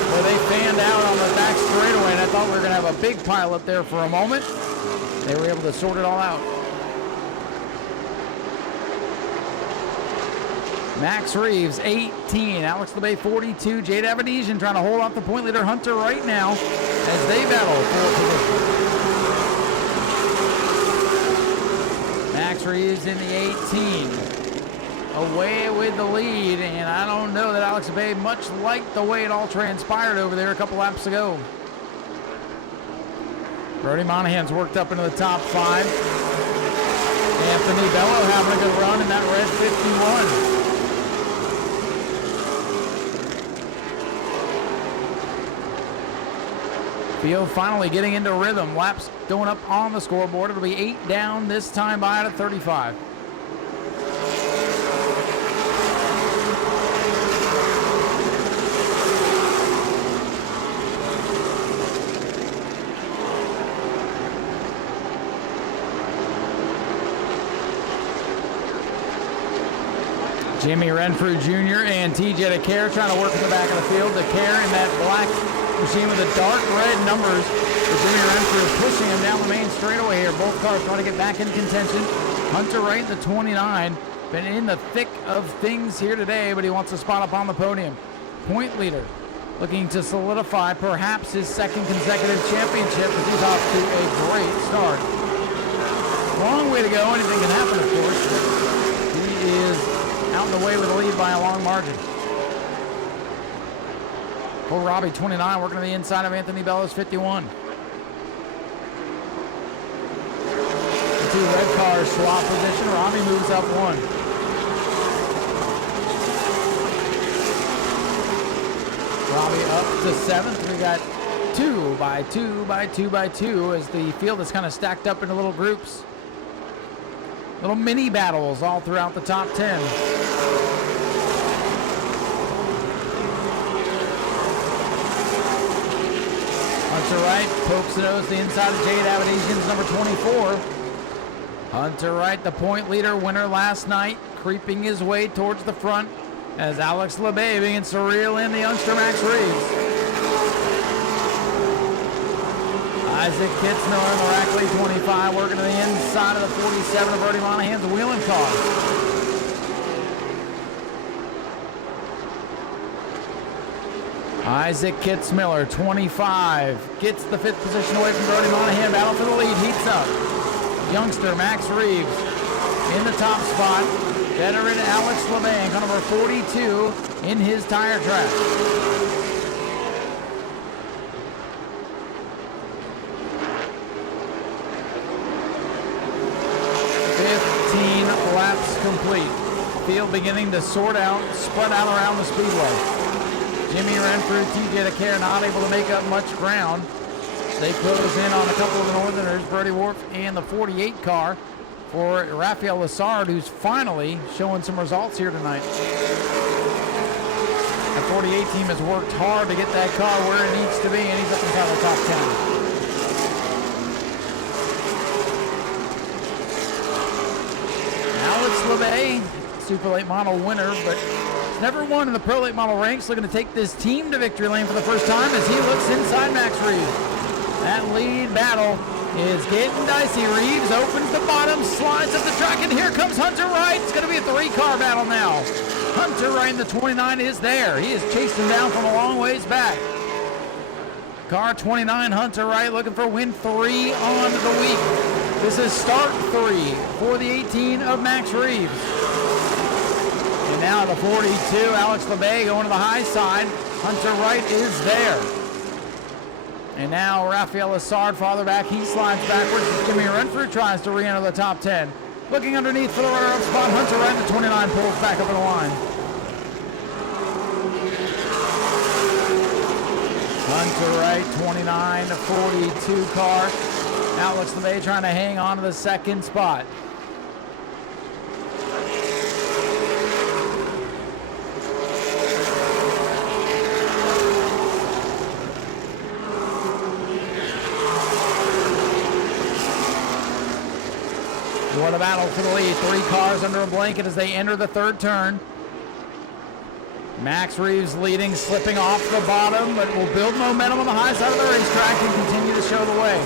Well, they fanned out on the back straightaway, and I thought we were going to have a big pile up there for a moment. They were able to sort it all out. Max Reeves, 18. Alex LeBay, 42. Jade Avedisian trying to hold off the point leader Hunter right now as they battle for position. Max Reeves in the 18. Away with the lead, and I don't know that Alex LeBay much liked the way it all transpired over there a couple laps ago. Brody Monahan's worked up into the top 5. Anthony Bello having a good run in that red 51. Field finally getting into rhythm. Laps going up on the scoreboard. It'll be 8 down this time by at 35. Jimmy Renfrew Jr. and TJ DeCare trying to work in the back of the field. DeCare in that black machine with the dark red numbers. Jimmy Renfrew is pushing him down the main straightaway here. Both cars trying to get back in contention. Hunter Wright, the 29, been in the thick of things here today, but he wants a spot up on the podium. Point leader looking to solidify perhaps his second consecutive championship as he's off to a great start. Long way to go. Anything can happen, of course. He is out in the way with the lead by a long margin. Poor Robbie, 29, working on the inside of Anthony Bellows, 51. The 2 red cars swap position. Robbie moves up 1. Robbie up to 7th. We got 2 by 2 by 2 by 2 as the field is kind of stacked up into little groups. Little mini battles all throughout the top 10. Hunter Wright pokes the nose to the inside of Jade Avedisian's number 24. Hunter Wright, the point leader, winner last night, creeping his way towards the front as Alex LeBay begins to reel in the youngster Max Reeves. Isaac Kitzmiller in the Rackley 25 working to the inside of the 47 of Brody Monahan's wheeling car. Isaac Kitzmiller, 25, gets the 5th position away from Brody Monahan. Battle for the lead, heats up. Youngster Max Reeves in the top spot. Veteran Alex LeBay, car number 42 in his tire track. 15 laps complete. Field beginning to sort out, spread out around the speedway. Jimmy Renfrew, TJ DeCare not able to make up much ground. They close in on a couple of the Northerners, Brody Wharf and the 48 car for Rafael Lessard, who's finally showing some results here tonight. The 48 team has worked hard to get that car where it needs to be, and he's up inside the top 10. Alex LeBay, Super Late Model winner, but never won in the Pro Late Model ranks. Looking to take this team to victory lane for the first time as he looks inside Max Reeves. That lead battle is getting dicey. Reeves opens the bottom, slides up the track, and here comes Hunter Wright. It's going to be a 3-car battle now. Hunter Wright in the 29 is there. He is chasing down from a long ways back. Car 29, Hunter Wright looking for win 3 on the week. This is start 3 for the 18 of Max Reeves. And now the 42, Alex LeBay going to the high side. Hunter Wright is there. And now Rafael Assard farther back. He slides backwards. Jimmy Renfrew tries to re-enter the top 10. Looking underneath for the runner-up spot. Hunter Wright in the 29 pulls back up in the line. Hunter Wright, 29 to 42 car. Alex LeBay trying to hang on to the second spot. What a battle for the lead. 3 cars under a blanket as they enter the third turn. Max Reeves leading, slipping off the bottom, but will build momentum on the high side of the racetrack and continue to show the way.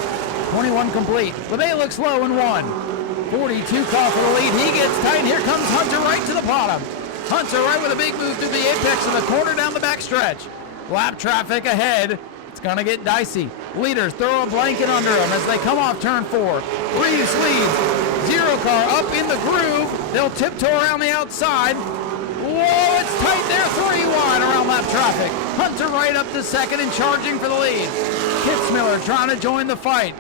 21 complete. LeBay looks low in 1. 42 car for the lead. He gets tight. Here comes Hunter Wright to the bottom. Hunter Wright with a big move through the apex of the corner down the back stretch. Lap traffic ahead. It's going to get dicey. Leaders throw a blanket under them as they come off turn 4. Reeves leads. 0 car up in the groove. They'll tiptoe around the outside. Whoa, it's tight there. 3 wide around lap traffic. Hunter Wright up to second and charging for the lead. Kitzmiller trying to join the fight.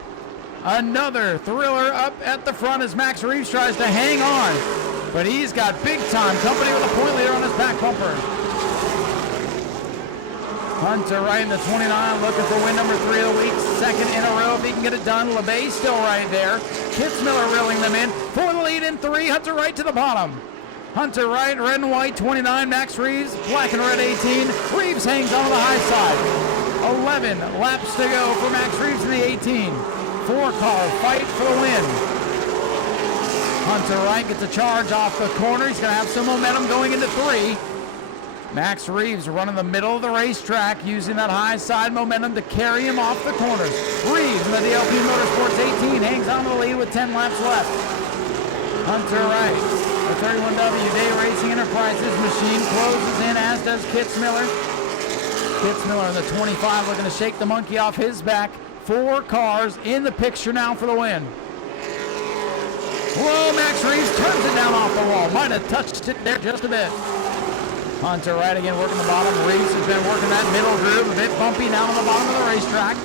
Another thriller up at the front as Max Reeves tries to hang on. But he's got big time company with a point leader on his back bumper. Hunter Wright in the 29 looking for win number 3 of the week. Second in a row if he can get it done. LeBay still right there. Kitzmiller reeling them in. For the lead in 3. Hunter Wright to the bottom. Hunter Wright, red and white, 29. Max Reeves, black and red, 18. Reeves hangs on the high side. 11 laps to go for Max Reeves in the 18. 4-car fight for the win. Hunter Wright gets a charge off the corner. He's going to have some momentum going into 3. Max Reeves running the middle of the racetrack, using that high side momentum to carry him off the corners. Reeves in the DLP Motorsports 18 hangs on to the lead with 10 laps left. Hunter Wright, the 31W Day Racing Enterprises machine closes in, as does Kitzmiller. Kitzmiller in the 25 looking to shake the monkey off his back. 4 cars in the picture now for the win. Whoa, Max Reeves turns it down off the wall. Might have touched it there just a bit. Hunter Wright again working the bottom. Reeves has been working that middle groove, a bit bumpy down on the bottom of the racetrack.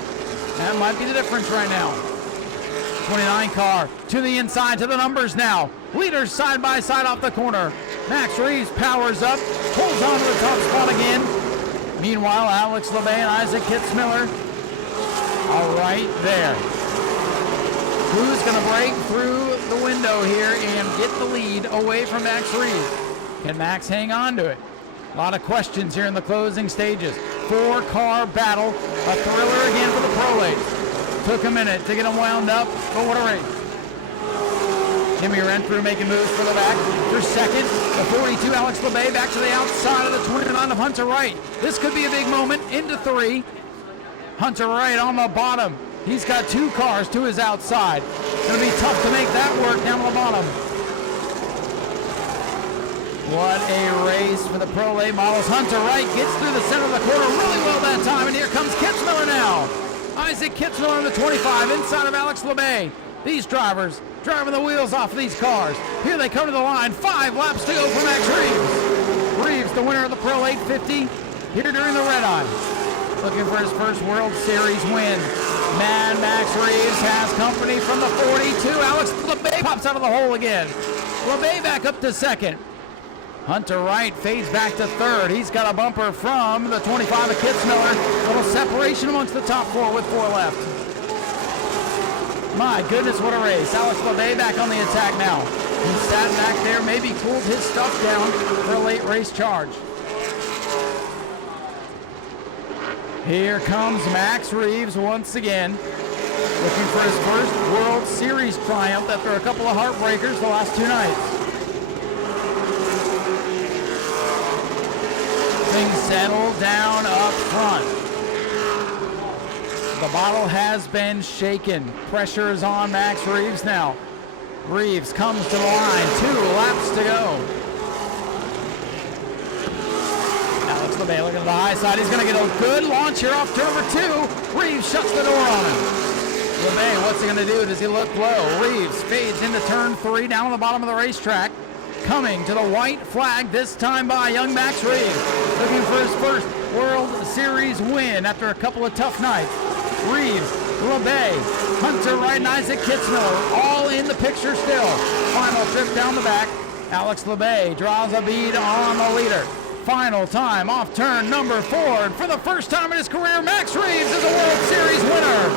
That might be the difference right now. 29 car to the inside, to the numbers now. Leaders side by side off the corner. Max Reeves powers up, pulls on to the top spot again. Meanwhile, Alex LeBay and Isaac Kitzmiller are right there. Who's going to break through the window here and get the lead away from Max Reeves? Can Max hang on to it? A lot of questions here in the closing stages. 4-car battle, a thriller again for the prolates. Took a minute to get them wound up, but what a race. Jimmy Renfrew making moves for the back. For second, the 42, Alex LeBay back to the outside of the 29 of Hunter Wright. This could be a big moment into 3. Hunter Wright on the bottom. He's got 2 cars to his outside. It's going to be tough to make that work down on the bottom. What a race for the Pro Late models. Hunter Wright gets through the center of the corner really well that time, and here comes Kitzmiller now. Isaac Kitzmiller in the 25, inside of Alex LeBay. These drivers driving the wheels off of these cars. Here they come to the line. 5 laps to go for Max Reeves. Reeves, the winner of the Pro 850, here during the red eye. Looking for his first World Series win. Man, Max Reeves has company from the 42. Alex LeBay pops out of the hole again. LeBay back up to second. Hunter Wright fades back to third. He's got a bumper from the 25 of Kitzmiller. Little separation amongst the top 4 with 4 left. My goodness, what a race. Alex LeBay back on the attack now. He sat back there, maybe cooled his stuff down for a late race charge. Here comes Max Reeves once again, looking for his first World Series triumph after a couple of heartbreakers the last 2 nights. Things settle down up front. The bottle has been shaken. Pressure is on Max Reeves now. Reeves comes to the line. 2 laps to go. Alex LeBay looking at the high side. He's going to get a good launch here off turn number 2. Reeves shuts the door on him. LeBay, what's he going to do? Does he look low? Reeves fades into turn 3 down on the bottom of the racetrack. Coming to the white flag this time by young Max Reeves. Looking for his first World Series win after a couple of tough nights. Reeves, LeBay, Hunter Wright, and Isaac Kitzmiller all in the picture still. Final trip down the back. Alex LeBay draws a bead on the leader. Final time off turn number 4. And for the first time in his career, Max Reeves is a World Series winner.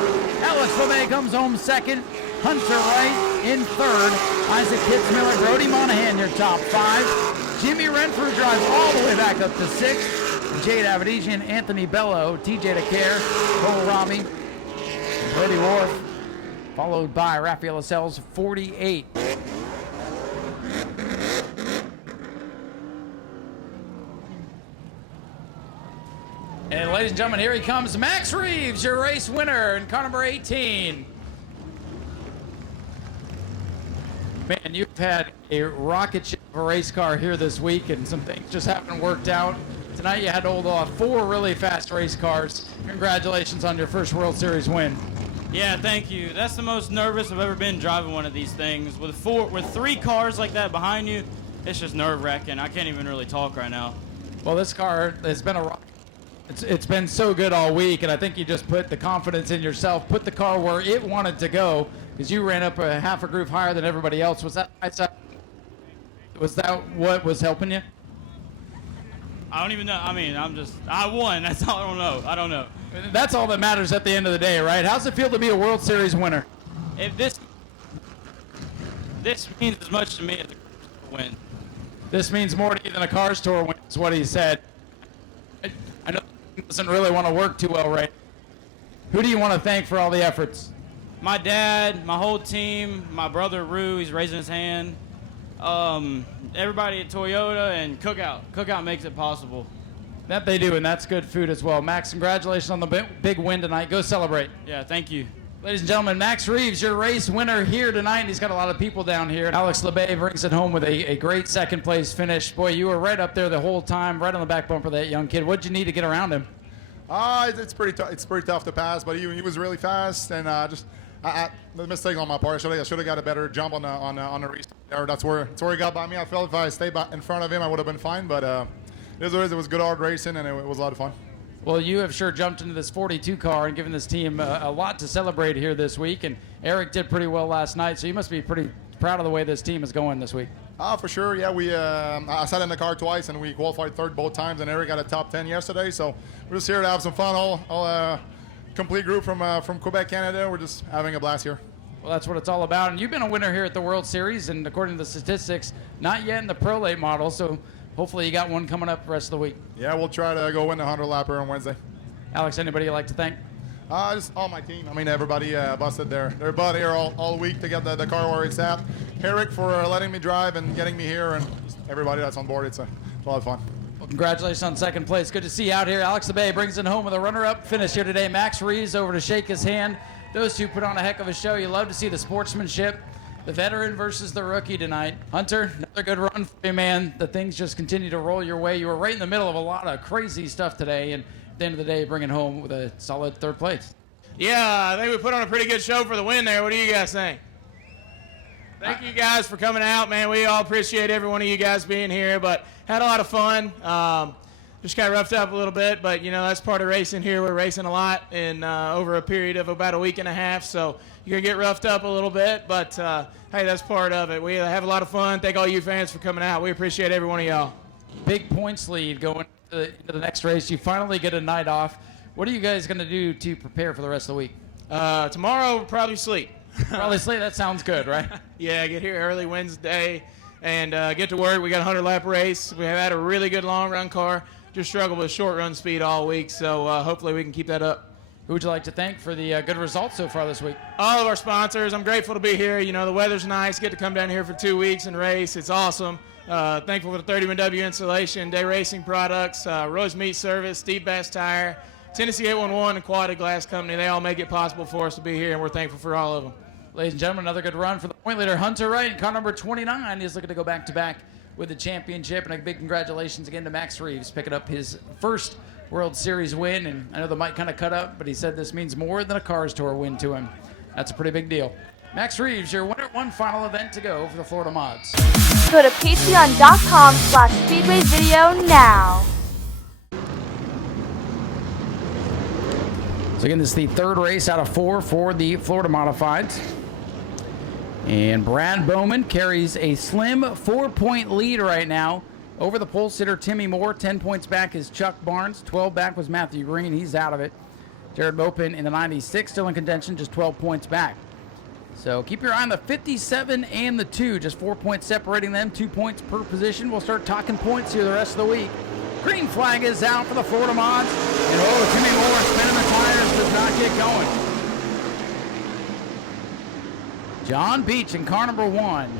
Alex LeBay comes home second. Hunter Wright in third. Isaac Kitzmiller, Brody Monahan your top 5. Jimmy Renfrew drives all the way back up to 6th. Jade Avedijian, Anthony Bello, TJ DeCare, Cole Rami, Brody Wharf, followed by Rafael Lascelles, 48. And ladies and gentlemen, here he comes, Max Reeves, your race winner in car number 18. Man, you've had a rocket ship of a race car here this week, and some things just haven't worked out. Tonight you had to hold off 4 really fast race cars. Congratulations on your first World Series win. Yeah, thank you. That's the most nervous I've ever been driving one of these things. With 3 cars like that behind you, it's just nerve-wracking. I can't even really talk right now. Well, this car has been it's been so good all week, and I think you just put the confidence in yourself, put the car where it wanted to go, because you ran up a half a groove higher than everybody else. Was that what was helping you? I don't even know. I mean, I won. That's all I don't know. That's all that matters at the end of the day, right? How's it feel to be a World Series winner? If this means as much to me as a win. This means more to you than a Cars Tour win, is what he said. I know he doesn't really want to work too well, right? Who do you want to thank for all the efforts? My dad, my whole team, my brother Rue, he's raising his hand. Everybody at Toyota and Cookout. Cookout makes it possible. That they do, and that's good food as well. Max, congratulations on the big win tonight. Go celebrate. Yeah, thank you. Ladies and gentlemen, Max Reeves, your race winner here tonight. He's got a lot of people down here. Alex LeBay brings it home with a great second place finish. Boy, you were right up there the whole time, right on the back bumper of that young kid. What'd you need to get around him? It's pretty tough to pass, but he was really fast, and the mistake on my part. I should have got a better jump on the restart there. That's where he got by me. I felt if I stayed in front of him, I would have been fine. But it was good hard racing, and it was a lot of fun. Well, you have sure jumped into this 42 car and given this team a lot to celebrate here this week. And Eric did pretty well last night, so you must be pretty proud of the way this team is going this week. For sure. Yeah, I sat in the car twice, and we qualified third both times. And Eric got a top 10 yesterday, so we're just here to have some fun. All complete group from Quebec, Canada. We're just having a blast here. Well, that's what it's all about. And you've been a winner here at the World Series, and according to the statistics, not yet in the Pro Late model. So hopefully you got one coming up the rest of the week. Yeah, we'll try to go win the 100-lapper on Wednesday. Alex, anybody you'd like to thank? Just all my team. I mean, everybody busted their butt here all week to get the car where it's at. Eric for letting me drive and getting me here, and everybody that's on board. It's a lot of fun. Well, congratulations on second place. Good to see you out here. Alex LeBay brings it home with a runner-up finish here today. Max Reeves over to shake his hand. Those two put on a heck of a show. You love to see the sportsmanship. The veteran versus the rookie tonight. Hunter, another good run for you, man. The things just continue to roll your way. You were right in the middle of a lot of crazy stuff today, and at the end of the day, bringing home with a solid third place. Yeah, I think we put on a pretty good show for the win there. What do you guys think? Thank you guys for coming out, man. We all appreciate every one of you guys being here, but had a lot of fun. Just kind of roughed up a little bit, but, that's part of racing here. We're racing a lot in over a period of about a week and a half, so you're going to get roughed up a little bit, but, hey, that's part of it. We have a lot of fun. Thank all you fans for coming out. We appreciate every one of y'all. Big points lead going into the next race. You finally get a night off. What are you guys going to do to prepare for the rest of the week? Tomorrow, we'll probably sleep. Probably sleep. That sounds good, right? Yeah, get here early Wednesday and get to work. We got a 100-lap race. We have had a really good long-run car. just struggled with short run speed all week. So hopefully we can keep that up. Who would you like to thank for the good results so far this week? All of our sponsors. I'm grateful to be here. You know, the weather's nice. Get to come down here for 2 weeks and race. It's awesome. Thankful for the 30W Installation, Day Racing Products, Rose Meat Service, Steve Bass Tire, Tennessee 811, and Quality Glass Company. They all make it possible for us to be here, and we're thankful for all of them. Ladies and gentlemen, another good run for the point leader, Hunter Wright. Car number 29 is looking to go back-to-back with the championship. And a big congratulations again to Max Reeves, picking up his first World Series win. And I know the mic kind of cut up, but he said this means more than a Cars Tour win to him. That's a pretty big deal. Max Reeves, your winner, one final event to go for the Florida Mods. Go to patreon.com/Speedway video now. So again, this is the third race out of 4 for the Florida Modifieds. And Brad Bowman carries a slim 4-point lead right now over the pole sitter Timmy Moore. 10 points back is Chuck Barnes. 12 back was Matthew Green. He's out of it. Jared Mopin in the 96, still in contention, just 12 points back. So keep your eye on the 57 and the 2, just 4 points separating them, 2 points per position. We'll start talking points here the rest of the week. Green flag is out for the Florida Mods. And Timmy Moore spinning the tires, does not get going. John Beach in car number 1.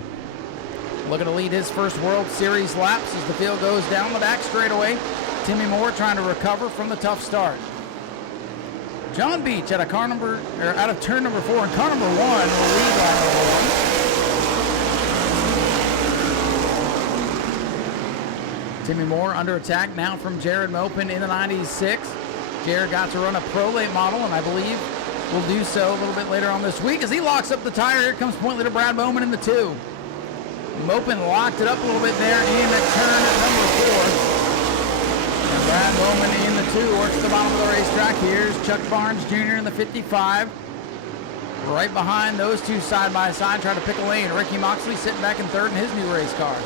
Looking to lead his first World Series laps as the field goes down the back straightaway. Timmy Moore trying to recover from the tough start. John Beach out of turn number 4, and car number 1 will lead line number 1. Timmy Moore under attack now from Jared Mopin in the 96. Jared got to run a Pro Late model, and I believe will do so a little bit later on this week as he locks up the tire. Here comes point leader Brad Bowman in the 2. Mopin locked it up a little bit there in at turn number 4. And Brad Bowman in the 2 works to the bottom of the racetrack. Here's Chuck Barnes Jr. in the 55. Right behind those two side by side, trying to pick a lane. Ricky Moxley sitting back in third in his new race car.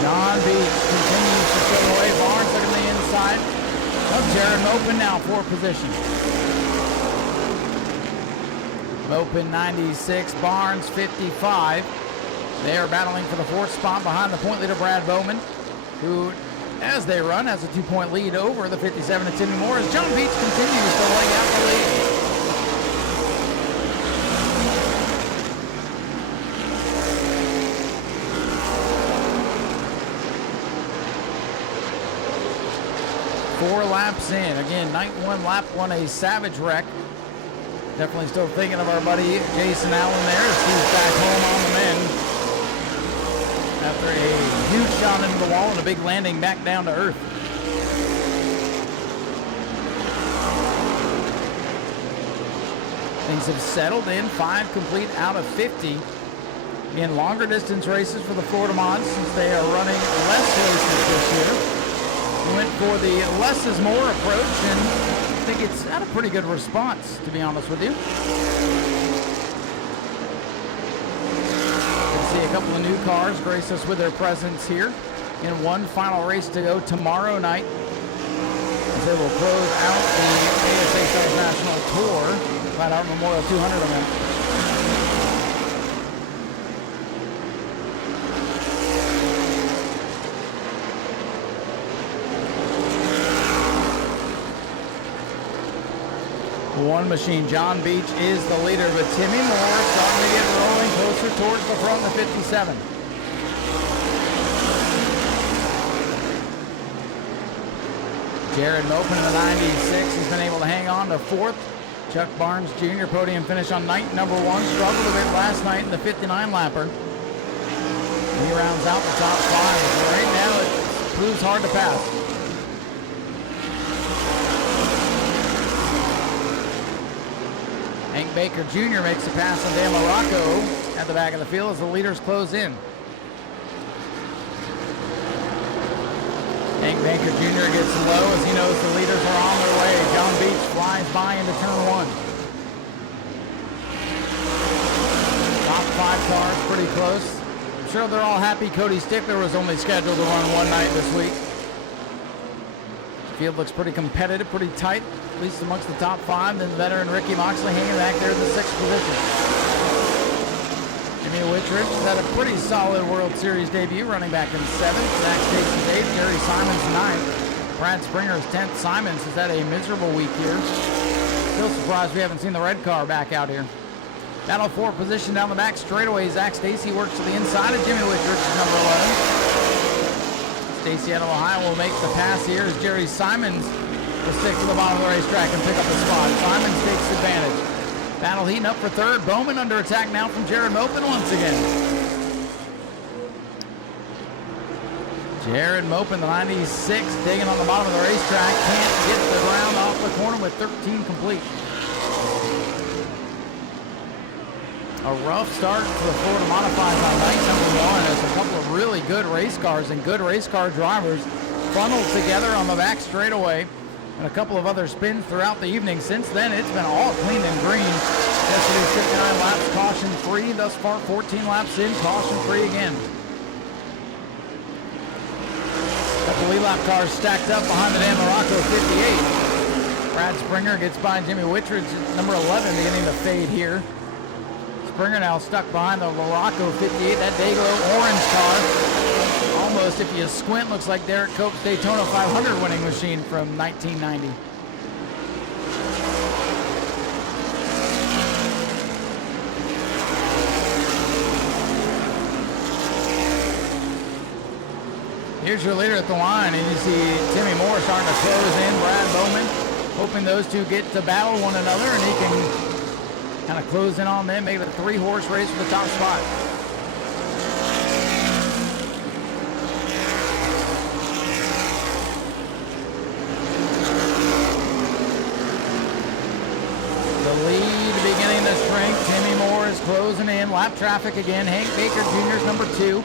John Beach continues to stay away. Barnes looking to the inside of Jared Mopin now for position. Mopin 96, Barnes 55. They are battling for the 4th spot behind the point leader Brad Bowman, who, as they run, has a 2-point lead over the 57 of Timmy Moore as John Beach continues to leg out the lead. Four laps in. Again, night 1, lap 1, a savage wreck. Definitely still thinking of our buddy Jason Allen there as he's back home on the mend after a huge shot into the wall and a big landing back down to earth. Things have settled in, 5 complete out of 50. Again, longer distance races for the Florida Mods since they are running less races this year. We went for the less is more approach, and I think it's had a pretty good response, to be honest with you. Good to see a couple of new cars grace us with their presence here in one final race to go tomorrow night, as they will close out the ASA Stars National Tour, Flat Out Memorial 200 event. One machine, John Beach is the leader, but Timmy Moore starting to get rolling closer towards the front of the 57. Jared Mopin in the 96 has been able to hang on to 4th. Chuck Barnes Jr. podium finish on night number 1. Struggled a bit last night in the 59 lapper. He rounds out the top 5. Right now it proves hard to pass. Hank Baker Jr. makes a pass on Dan Morocco at the back of the field as the leaders close in. Hank Baker Jr. gets low as he knows the leaders are on their way. John Beach flies by into turn 1. Top 5 cars pretty close. I'm sure they're all happy Cody Stickler was only scheduled to run one night this week. The field looks pretty competitive, pretty tight, at least amongst the top 5. Then the veteran Ricky Moxley hanging back there in the 6th position. Jimmy Whitridge has had a pretty solid World Series debut, running back in 7th. Zach Stacy's 8th, Gary Simons 9th. Brad Springer's 10th. Simons has had a miserable week here. Still surprised we haven't seen the red car back out here. Battle for position down the back straightaway. Zach Stacy works to the inside of Jimmy Whitridge, number 11. Stacy out of Ohio will make the pass here as Jerry Simons will stick to the bottom of the racetrack and pick up the spot. Simons takes advantage. Battle heating up for third. Bowman under attack now from Jared Mopin once again. Jared Mopin, the 96, digging on the bottom of the racetrack. Can't get the ground off the corner with 13 complete. A rough start for the Florida Modifieds on night number 1 as a couple of really good race cars and good race car drivers funneled together on the back straightaway, and a couple of other spins throughout the evening. Since then, it's been all clean and green. Yesterday's 59 laps, caution free. Thus far, 14 laps in, caution free again. Couple lead lap cars stacked up behind the Dan Morocco 58. Brad Springer gets by Jimmy Whitridge, number 11, beginning to fade here. Springer now stuck behind the Morocco 58, that Dayglow orange car. Almost, if you squint, looks like Derek Cope's Daytona 500 winning machine from 1990. Here's your leader at the line, and you see Timmy Moore starting to close in. Brad Bowman hoping those two get to battle one another, and he can kind of close in on them, make it a 3-horse race for the top spot. The lead beginning to shrink. Timmy Moore is closing in. Lap traffic again. Hank Baker Jr.'s number 2.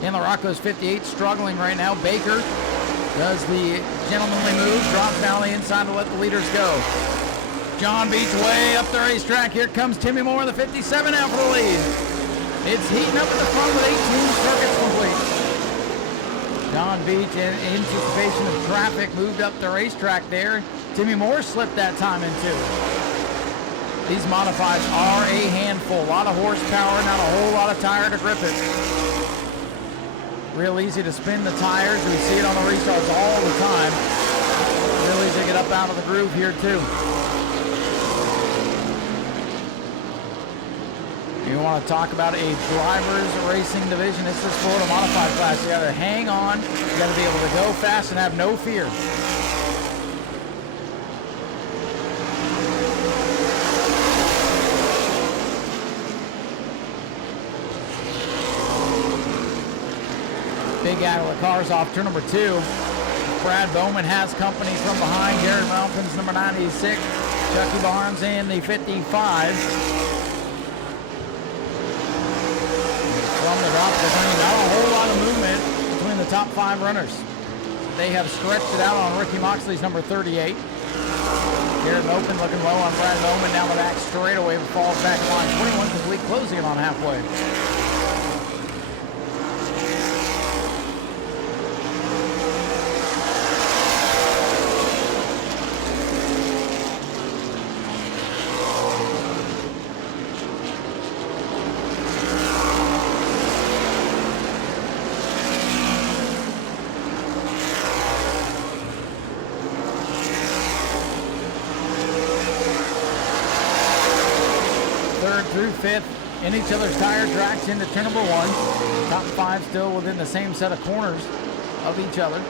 Dan LaRocco's 58 struggling right now. Baker does the gentlemanly move, drops down the inside to let the leaders go. John Beach way up the racetrack. Here comes Timmy Moore, the 57 out for the lead. It's heating up at the front with 18 circuits complete. John Beach, in anticipation of traffic, moved up the racetrack there. Timmy Moore slipped that time in too. These modifieds are a handful. A lot of horsepower, not a whole lot of tire to grip it. Real easy to spin the tires. We see it on the restarts all the time. Real easy to get up out of the groove here too. You want to talk about a driver's racing division. It's this Florida Modified class. You got to hang on. You got to be able to go fast and have no fear. Big out of the cars off turn number 2. Brad Bowman has company from behind. Jared Mountains, number 96. Chucky Barnes in the 55. From the drop of the green, not a whole lot of movement between the top 5 runners. They have stretched it out on Ricky Moxley's number 38. Jared Mopen looking low on Brad Bowman down the back straightaway, falls back line 21 complete, closing it on halfway. Through 5th in each other's tire tracks into turn number 1. Top 5 still within the same set of corners of each other.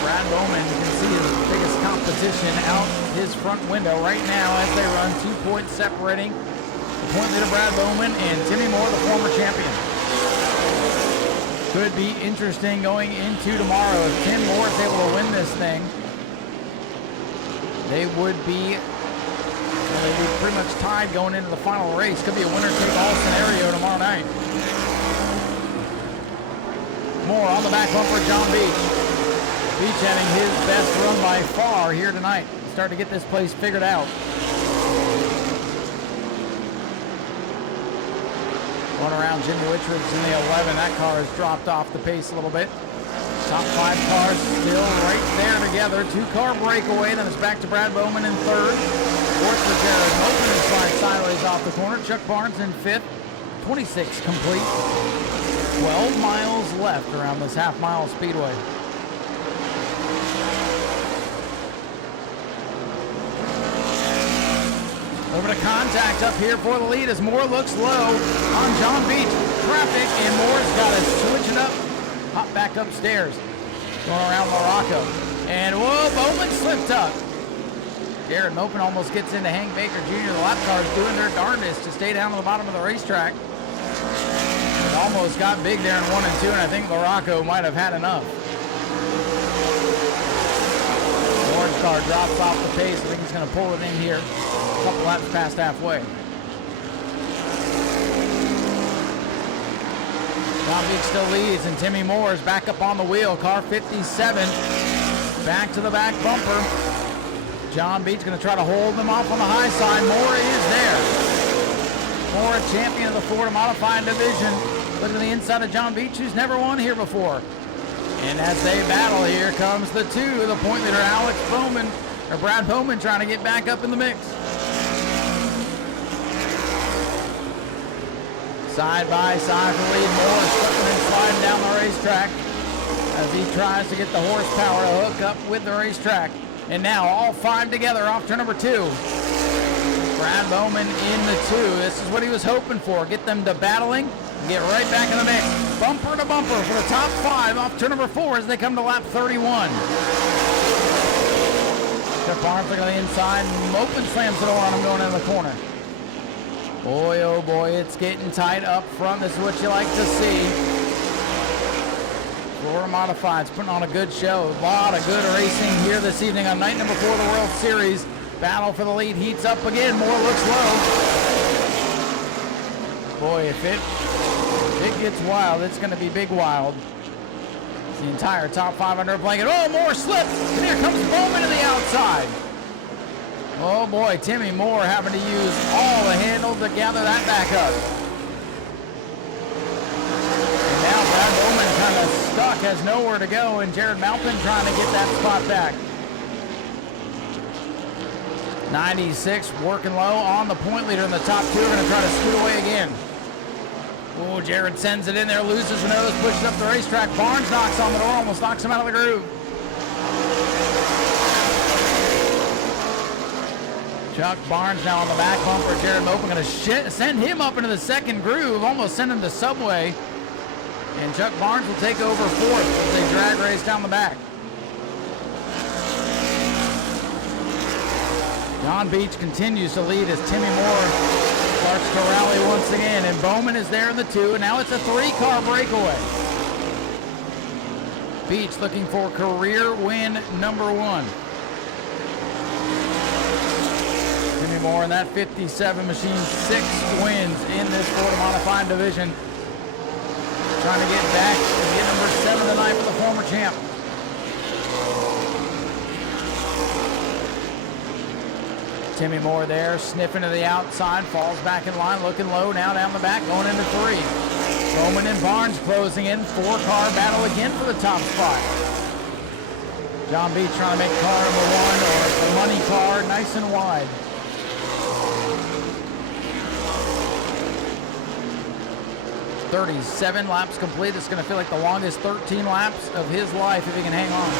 Brad Bowman, you can see his biggest competition out his front window right now as they run 2 points separating the point leader Brad Bowman and Timmy Moore, the former champion. Could be interesting going into tomorrow. If Tim Moore is able to win this thing, they would be pretty much tied going into the final race. Could be a winner-take-all scenario tomorrow night. Moore on the back bumper, John Beach. Beach having his best run by far here tonight. Starting to get this place figured out. Going around Jimmy Whitridge in the 11. That car has dropped off the pace a little bit. Top 5 cars still right there together. 2-car breakaway. Then it's back to Brad Bowman in 3rd. 4th for Jared Mopen and slides sideways off the corner. Chuck Barnes in 5th. 26 complete. 12 miles left around this half-mile speedway. Over to contact up here for the lead as Moore looks low on John Beach. Traffic, and Moore's got to switch it up. Hop back upstairs. Going around Morocco. And whoa, Bowman slipped up. Jared Mopin almost gets into Hank Baker Jr. The lap cars doing their darndest to stay down to the bottom of the racetrack. It almost got big there in 1 and 2, and I think Morocco might have had enough. The orange car drops off the pace. I think he's going to pull it in here. A couple laps past halfway. John Beach still leads, and Timmy Moore is back up on the wheel. Car 57, back to the back bumper. John Beach going to try to hold them off on the high side. Moore is there. Moore, a champion of the Florida Modified Division. Look at the inside of John Beach, who's never won here before. And as they battle, here comes the two, the point leader, Alex Bowman, or Brad Bowman, trying to get back up in the mix. Side by side for lead. Moore slipping and sliding down the racetrack as he tries to get the horsepower to hook up with the racetrack. And now all five together off turn number 2. Brad Bowman in the 2. This is what he was hoping for. Get them to battling and get right back in the mix. Bumper to bumper for the top 5 off turn number 4 as they come to lap 31. Chuck Barnes looking on the inside. Mopin slams the door on him going into the corner. Boy, oh boy, it's getting tight up front. This is what you like to see. Florida Modifieds putting on a good show. A lot of good racing here this evening on night number 4 of the World Series. Battle for the lead heats up again. Moore looks low. Boy, if it gets wild, it's going to be big wild. The entire top 5 under a blanket. Oh, Moore slips, and here comes Bowman to the outside. Oh boy, Timmy Moore having to use all the handle to gather that back up. And now Brad Bowman kind of stuck, has nowhere to go, and Jared Malpin trying to get that spot back. 96 working low on the point leader in the top 2. Are going to try to scoot away again. Oh, Jared sends it in there, loses the nose, pushes up the racetrack. Barnes knocks on the door, almost knocks him out of the groove. Chuck Barnes now on the back bumper. Jared Mopin going to send him up into the second groove, almost send him to Subway. And Chuck Barnes will take over 4th as they drag race down the back. John Beach continues to lead as Timmy Moore starts to rally once again. And Bowman is there in the 2, and now it's a 3-car breakaway. Beach looking for career win number 1. Timmy Moore in that 57 machine, 6 wins in this Florida Modified Division. Trying to get back and get number 7 tonight for the former champ. Timmy Moore there, sniffing to the outside, falls back in line, looking low, now down the back, going into 3. Bowman and Barnes closing in, 4-car battle again for the top spot. John Beach trying to make car number 1, or the money car, nice and wide. "37 laps complete. It's going to feel like the longest 13 laps of his life if he can hang on.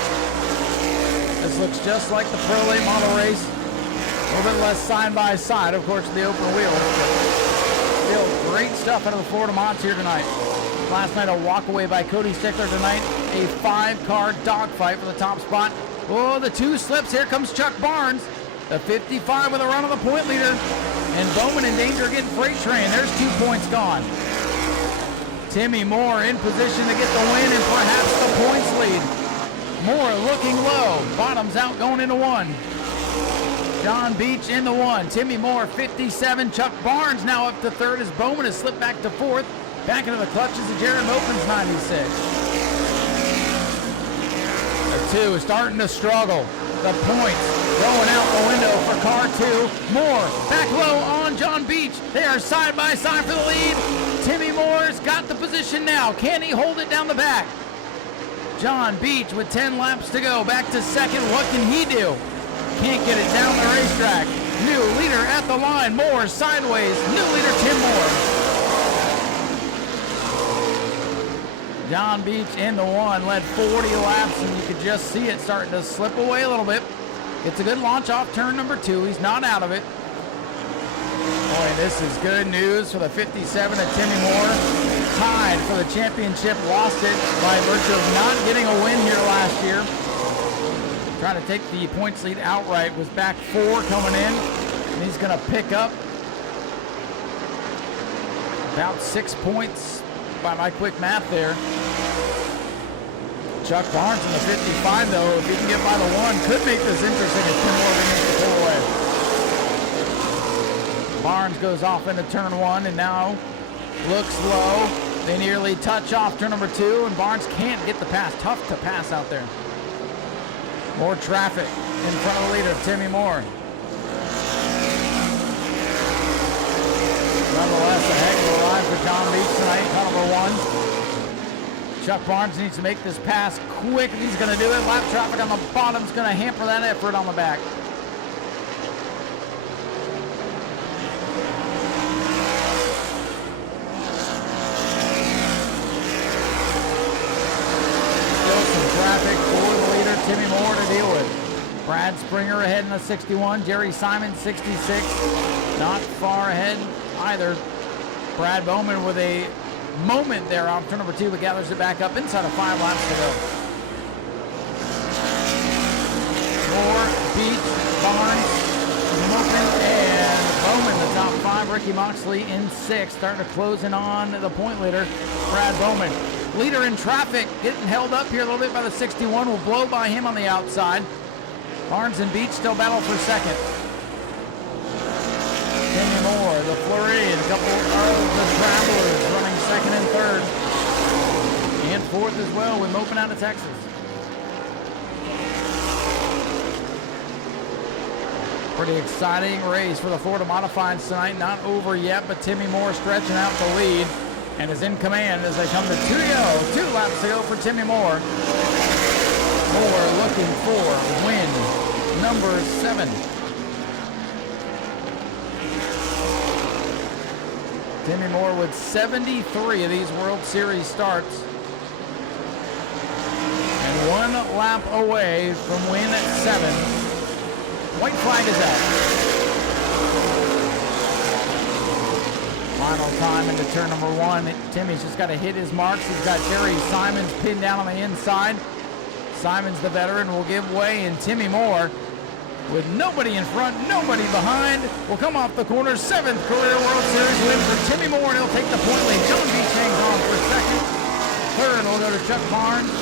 This looks just like the Pro Late Model race. A little bit less side by side, of course, the open wheel. Still great stuff out of the Florida Mods here tonight. Last night a walk away by Cody Stickler. Tonight a 5-car dogfight for the top spot. Oh, the 2 slips. Here comes Chuck Barnes. The 55 with a run on the point leader. And Bowman in danger of getting freight train. There's 2 points gone. Timmy Moore in position to get the win and perhaps the points lead. Moore looking low. Bottoms out going into 1. John Beach in the 1. Timmy Moore 57. Chuck Barnes now up to 3rd as Bowman has slipped back to 4th. Back into the clutches of Jared Mopin's 96. The 2 starting to struggle. The points going out the window for car 2. Moore back low on John Beach. They are side by side for the lead. Timmy Moore's got the position now. Can he hold it down the back? John Beach with 10 laps to go. Back to 2nd. What can he do? Can't get it down the racetrack. New leader at the line. Moore sideways. New leader Tim Moore. John Beach in the 1, led 40 laps, and you could just see it starting to slip away a little bit. Gets a good launch off turn number 2. He's not out of it. Boy, this is good news for the 57 of Timmy Moore. Tied for the championship, lost it by virtue of not getting a win here last year. Trying to take the points lead outright, was back 4 coming in, and he's going to pick up about 6 points by my quick math there. Chuck Barnes in the 55, though, if he can get by the 1, could make this interesting if Tim Moore begins to pull away. Barnes goes off into turn 1 and now looks low. They nearly touch off turn number 2, and Barnes can't get the pass. Tough to pass out there. More traffic in front of the leader, Timmy Moore. Nonetheless, a heck of a ride for John Beach tonight, car number 1. Chuck Barnes needs to make this pass quick if he's going to do it. Lap traffic on the bottom is going to hamper that effort on the back. Still some traffic for the leader, Timmy Moore, to deal with. Brad Springer ahead in the 61. Jerry Simon, 66. Not far ahead either. Brad Bowman with a moment there on turn number 2, but gathers it back up inside of 5 laps to go. Moore, Beach, Barnes, Moken, and Bowman, the top 5. Ricky Moxley in 6th, starting to close in on the point leader, Brad Bowman. Leader in traffic, getting held up here a little bit by the 61, will blow by him on the outside. Barnes and Beach still battle for 2nd. Timmy Moore, the Flurry, and a couple of the Travelers running 2nd and 3rd. And 4th as well with Mopen out of Texas. Pretty exciting race for the Florida Modifieds tonight. Not over yet, but Timmy Moore stretching out the lead and is in command as they come to 2 to go. 2 laps to go for Timmy Moore. Moore looking for win number 7. Timmy Moore with 73 of these World Series starts. And 1 lap away from win at 7. White flag is out. Final time into turn number 1. Timmy's just got to hit his marks. He's got Jerry Simons pinned down on the inside. Simons, the veteran, will give way, and Timmy Moore, with nobody in front, nobody behind, will come off the corner. 7th career World Series win for Timmy Moore, and he'll take the point lead. John Beach hangs on for 2nd. 3rd will go to Chuck Barnes.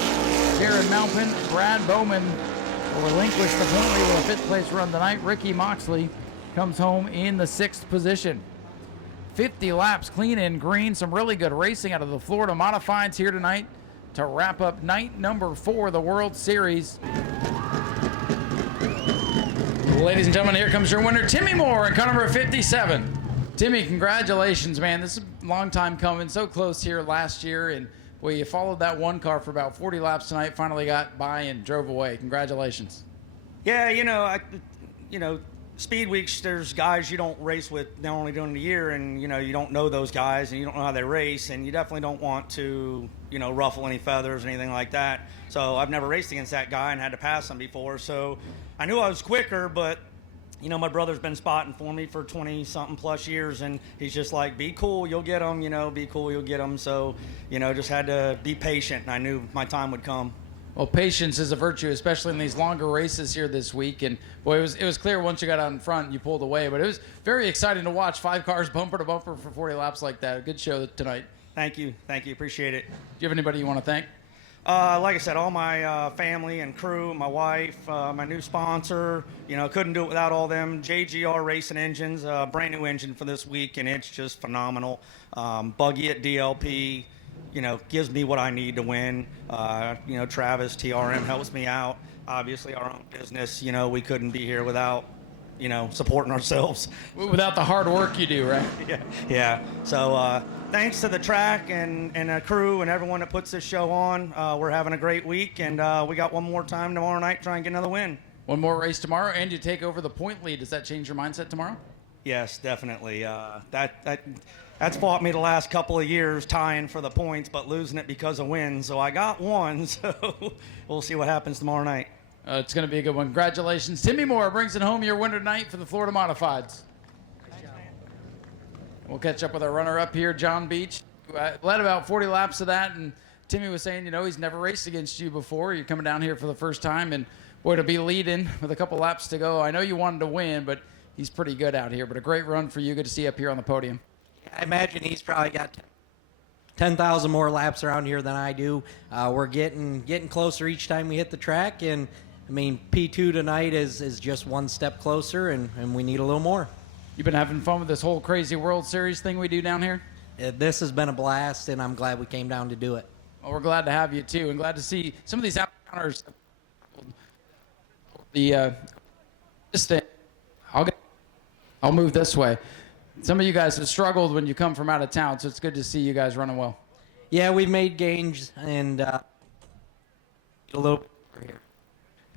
Jared Malpin, Brad Bowman will relinquish the point lead with a 5th place run tonight. Ricky Moxley comes home in the 6th position. 50 laps clean and green. Some really good racing out of the Florida Modifieds here tonight to wrap up night number 4 of the World Series. Ladies and gentlemen, here comes your winner, Timmy Moore, in car number 57. Timmy, congratulations, man. This is a long time coming. So close here last year, and well, you followed that one car for about 40 laps tonight, finally got by and drove away. Congratulations. Yeah, Speed Weeks, there's guys you don't race with, they're only doing a year, and, you don't know those guys, and you don't know how they race, and you definitely don't want to, ruffle any feathers or anything like that. So I've never raced against that guy and had to pass him before, so I knew I was quicker, but, my brother's been spotting for me for 20-something plus years, and he's just like, be cool, you'll get them, be cool, you'll get them. So, just had to be patient, and I knew my time would come. Well, patience is a virtue, especially in these longer races here this week. And boy, it was clear once you got out in front, you pulled away. But it was very exciting to watch 5 cars bumper to bumper for 40 laps like that. A good show tonight. Thank you, appreciate it. Do you have anybody you want to thank? Like I said, all my family and crew, my wife, my new sponsor. Couldn't do it without all them. JGR Racing Engines, brand new engine for this week, and it's just phenomenal. Buggy at DLP. Gives me what I need to win. Travis, TRM helps me out. Obviously, our own business, we couldn't be here without, supporting ourselves. Without the hard work you do, right? Yeah. So thanks to the track and the crew and everyone that puts this show on. We're having a great week, and we got one more time tomorrow night, try and get another win. One more race tomorrow, and you take over the point lead. Does that change your mindset tomorrow? Yes, definitely. That's fought me the last couple of years, tying for the points, but losing it because of wins. So I got one, so we'll see what happens tomorrow night. It's going to be a good one. Congratulations. Timmy Moore brings it home, your winner tonight for the Florida Modifieds. We'll catch up with our runner-up here, John Beach. Led about 40 laps of that, and Timmy was saying, you know, he's never raced against you before. You're coming down here for the first time, and boy, to be leading with a couple laps to go. I know you wanted to win, but he's pretty good out here. But a great run for you. Good to see you up here on the podium. I imagine he's probably got 10,000 more laps around here than I do. We're getting closer each time we hit the track, and I mean P2 tonight is just one step closer, and we need a little more. You've been having fun with this whole crazy World Series thing we do down here? This has been a blast, and I'm glad we came down to do it. Well, we're glad to have you too, and glad to see some of these out-of-towners. I'll move this way. Some of you guys have struggled when you come from out of town, so it's good to see you guys running well. Yeah, we've made gains, and a little here.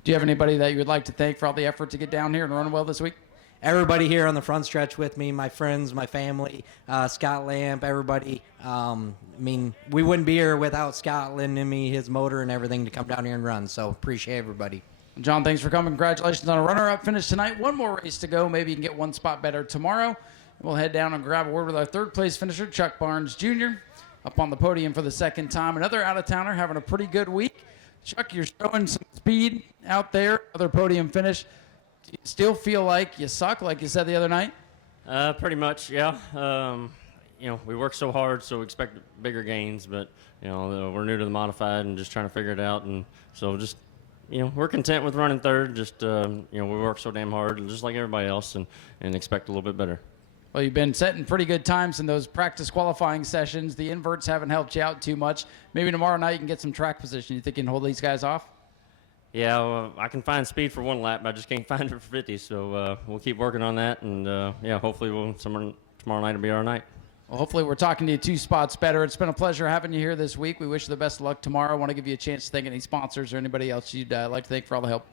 Do you have anybody that you would like to thank for all the effort to get down here and run well this week? Everybody here on the front stretch with me, my friends, my family, Scott Lamp, everybody. I mean, we wouldn't be here without Scott lending me his motor and everything to come down here and run, so appreciate everybody. John, thanks for coming. Congratulations on a runner-up finish tonight. One more race to go. Maybe you can get one spot better tomorrow. We'll head down and grab a word with our third-place finisher, Chuck Barnes Jr., up on the podium for the second time. Another out-of-towner having a pretty good week. Chuck, you're showing some speed out there. Another podium finish. Do you still feel like you suck, like you said the other night? Pretty much, yeah. You know, we work so hard, so we expect bigger gains, but, you know, we're new to the modified and just trying to figure it out. And so just, you know, we're content with running third. Just, you know, we work so damn hard, just like everybody else, and expect a little bit better. Well, you've been setting pretty good times in those practice qualifying sessions. The inverts haven't helped you out too much. Maybe tomorrow night you can get some track position. You think you can hold these guys off? Yeah, well, I can find speed for one lap, but I just can't find it for 50. So we'll keep working on that, and yeah, hopefully tomorrow night will be our night. Well, hopefully we're talking to you 2 spots better. It's been a pleasure having you here this week. We wish you the best of luck tomorrow. I want to give you a chance to thank any sponsors or anybody else you'd like to thank for all the help.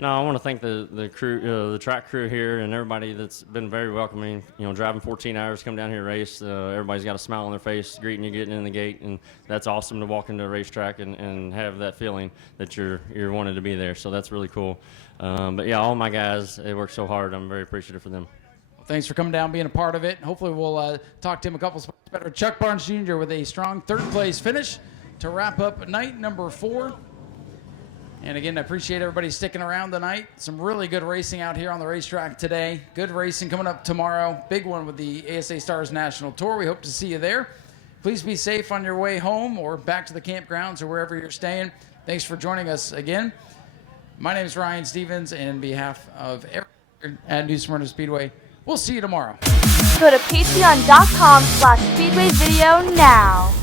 No, I want to thank the crew, the track crew here, and everybody that's been very welcoming. You know, driving 14 hours, come down here, race. Everybody's got a smile on their face, greeting you, getting in the gate, and that's awesome to walk into a racetrack and have that feeling that you're wanted to be there. So that's really cool. But yeah, all my guys, they work so hard. I'm very appreciative for them. Well, thanks for coming down, being a part of it. Hopefully we'll talk to him a couple spots better. Chuck Barnes Jr. with a strong third-place finish to wrap up night number 4. And again, I appreciate everybody sticking around tonight. Some really good racing out here on the racetrack today. Good racing coming up tomorrow. Big one with the ASA Stars National Tour. We hope to see you there. Please be safe on your way home or back to the campgrounds or wherever you're staying. Thanks for joining us again. My name is Ryan Stevens, and on behalf of everyone at New Smyrna Speedway, we'll see you tomorrow. Go to patreon.com/speedwayvideo now.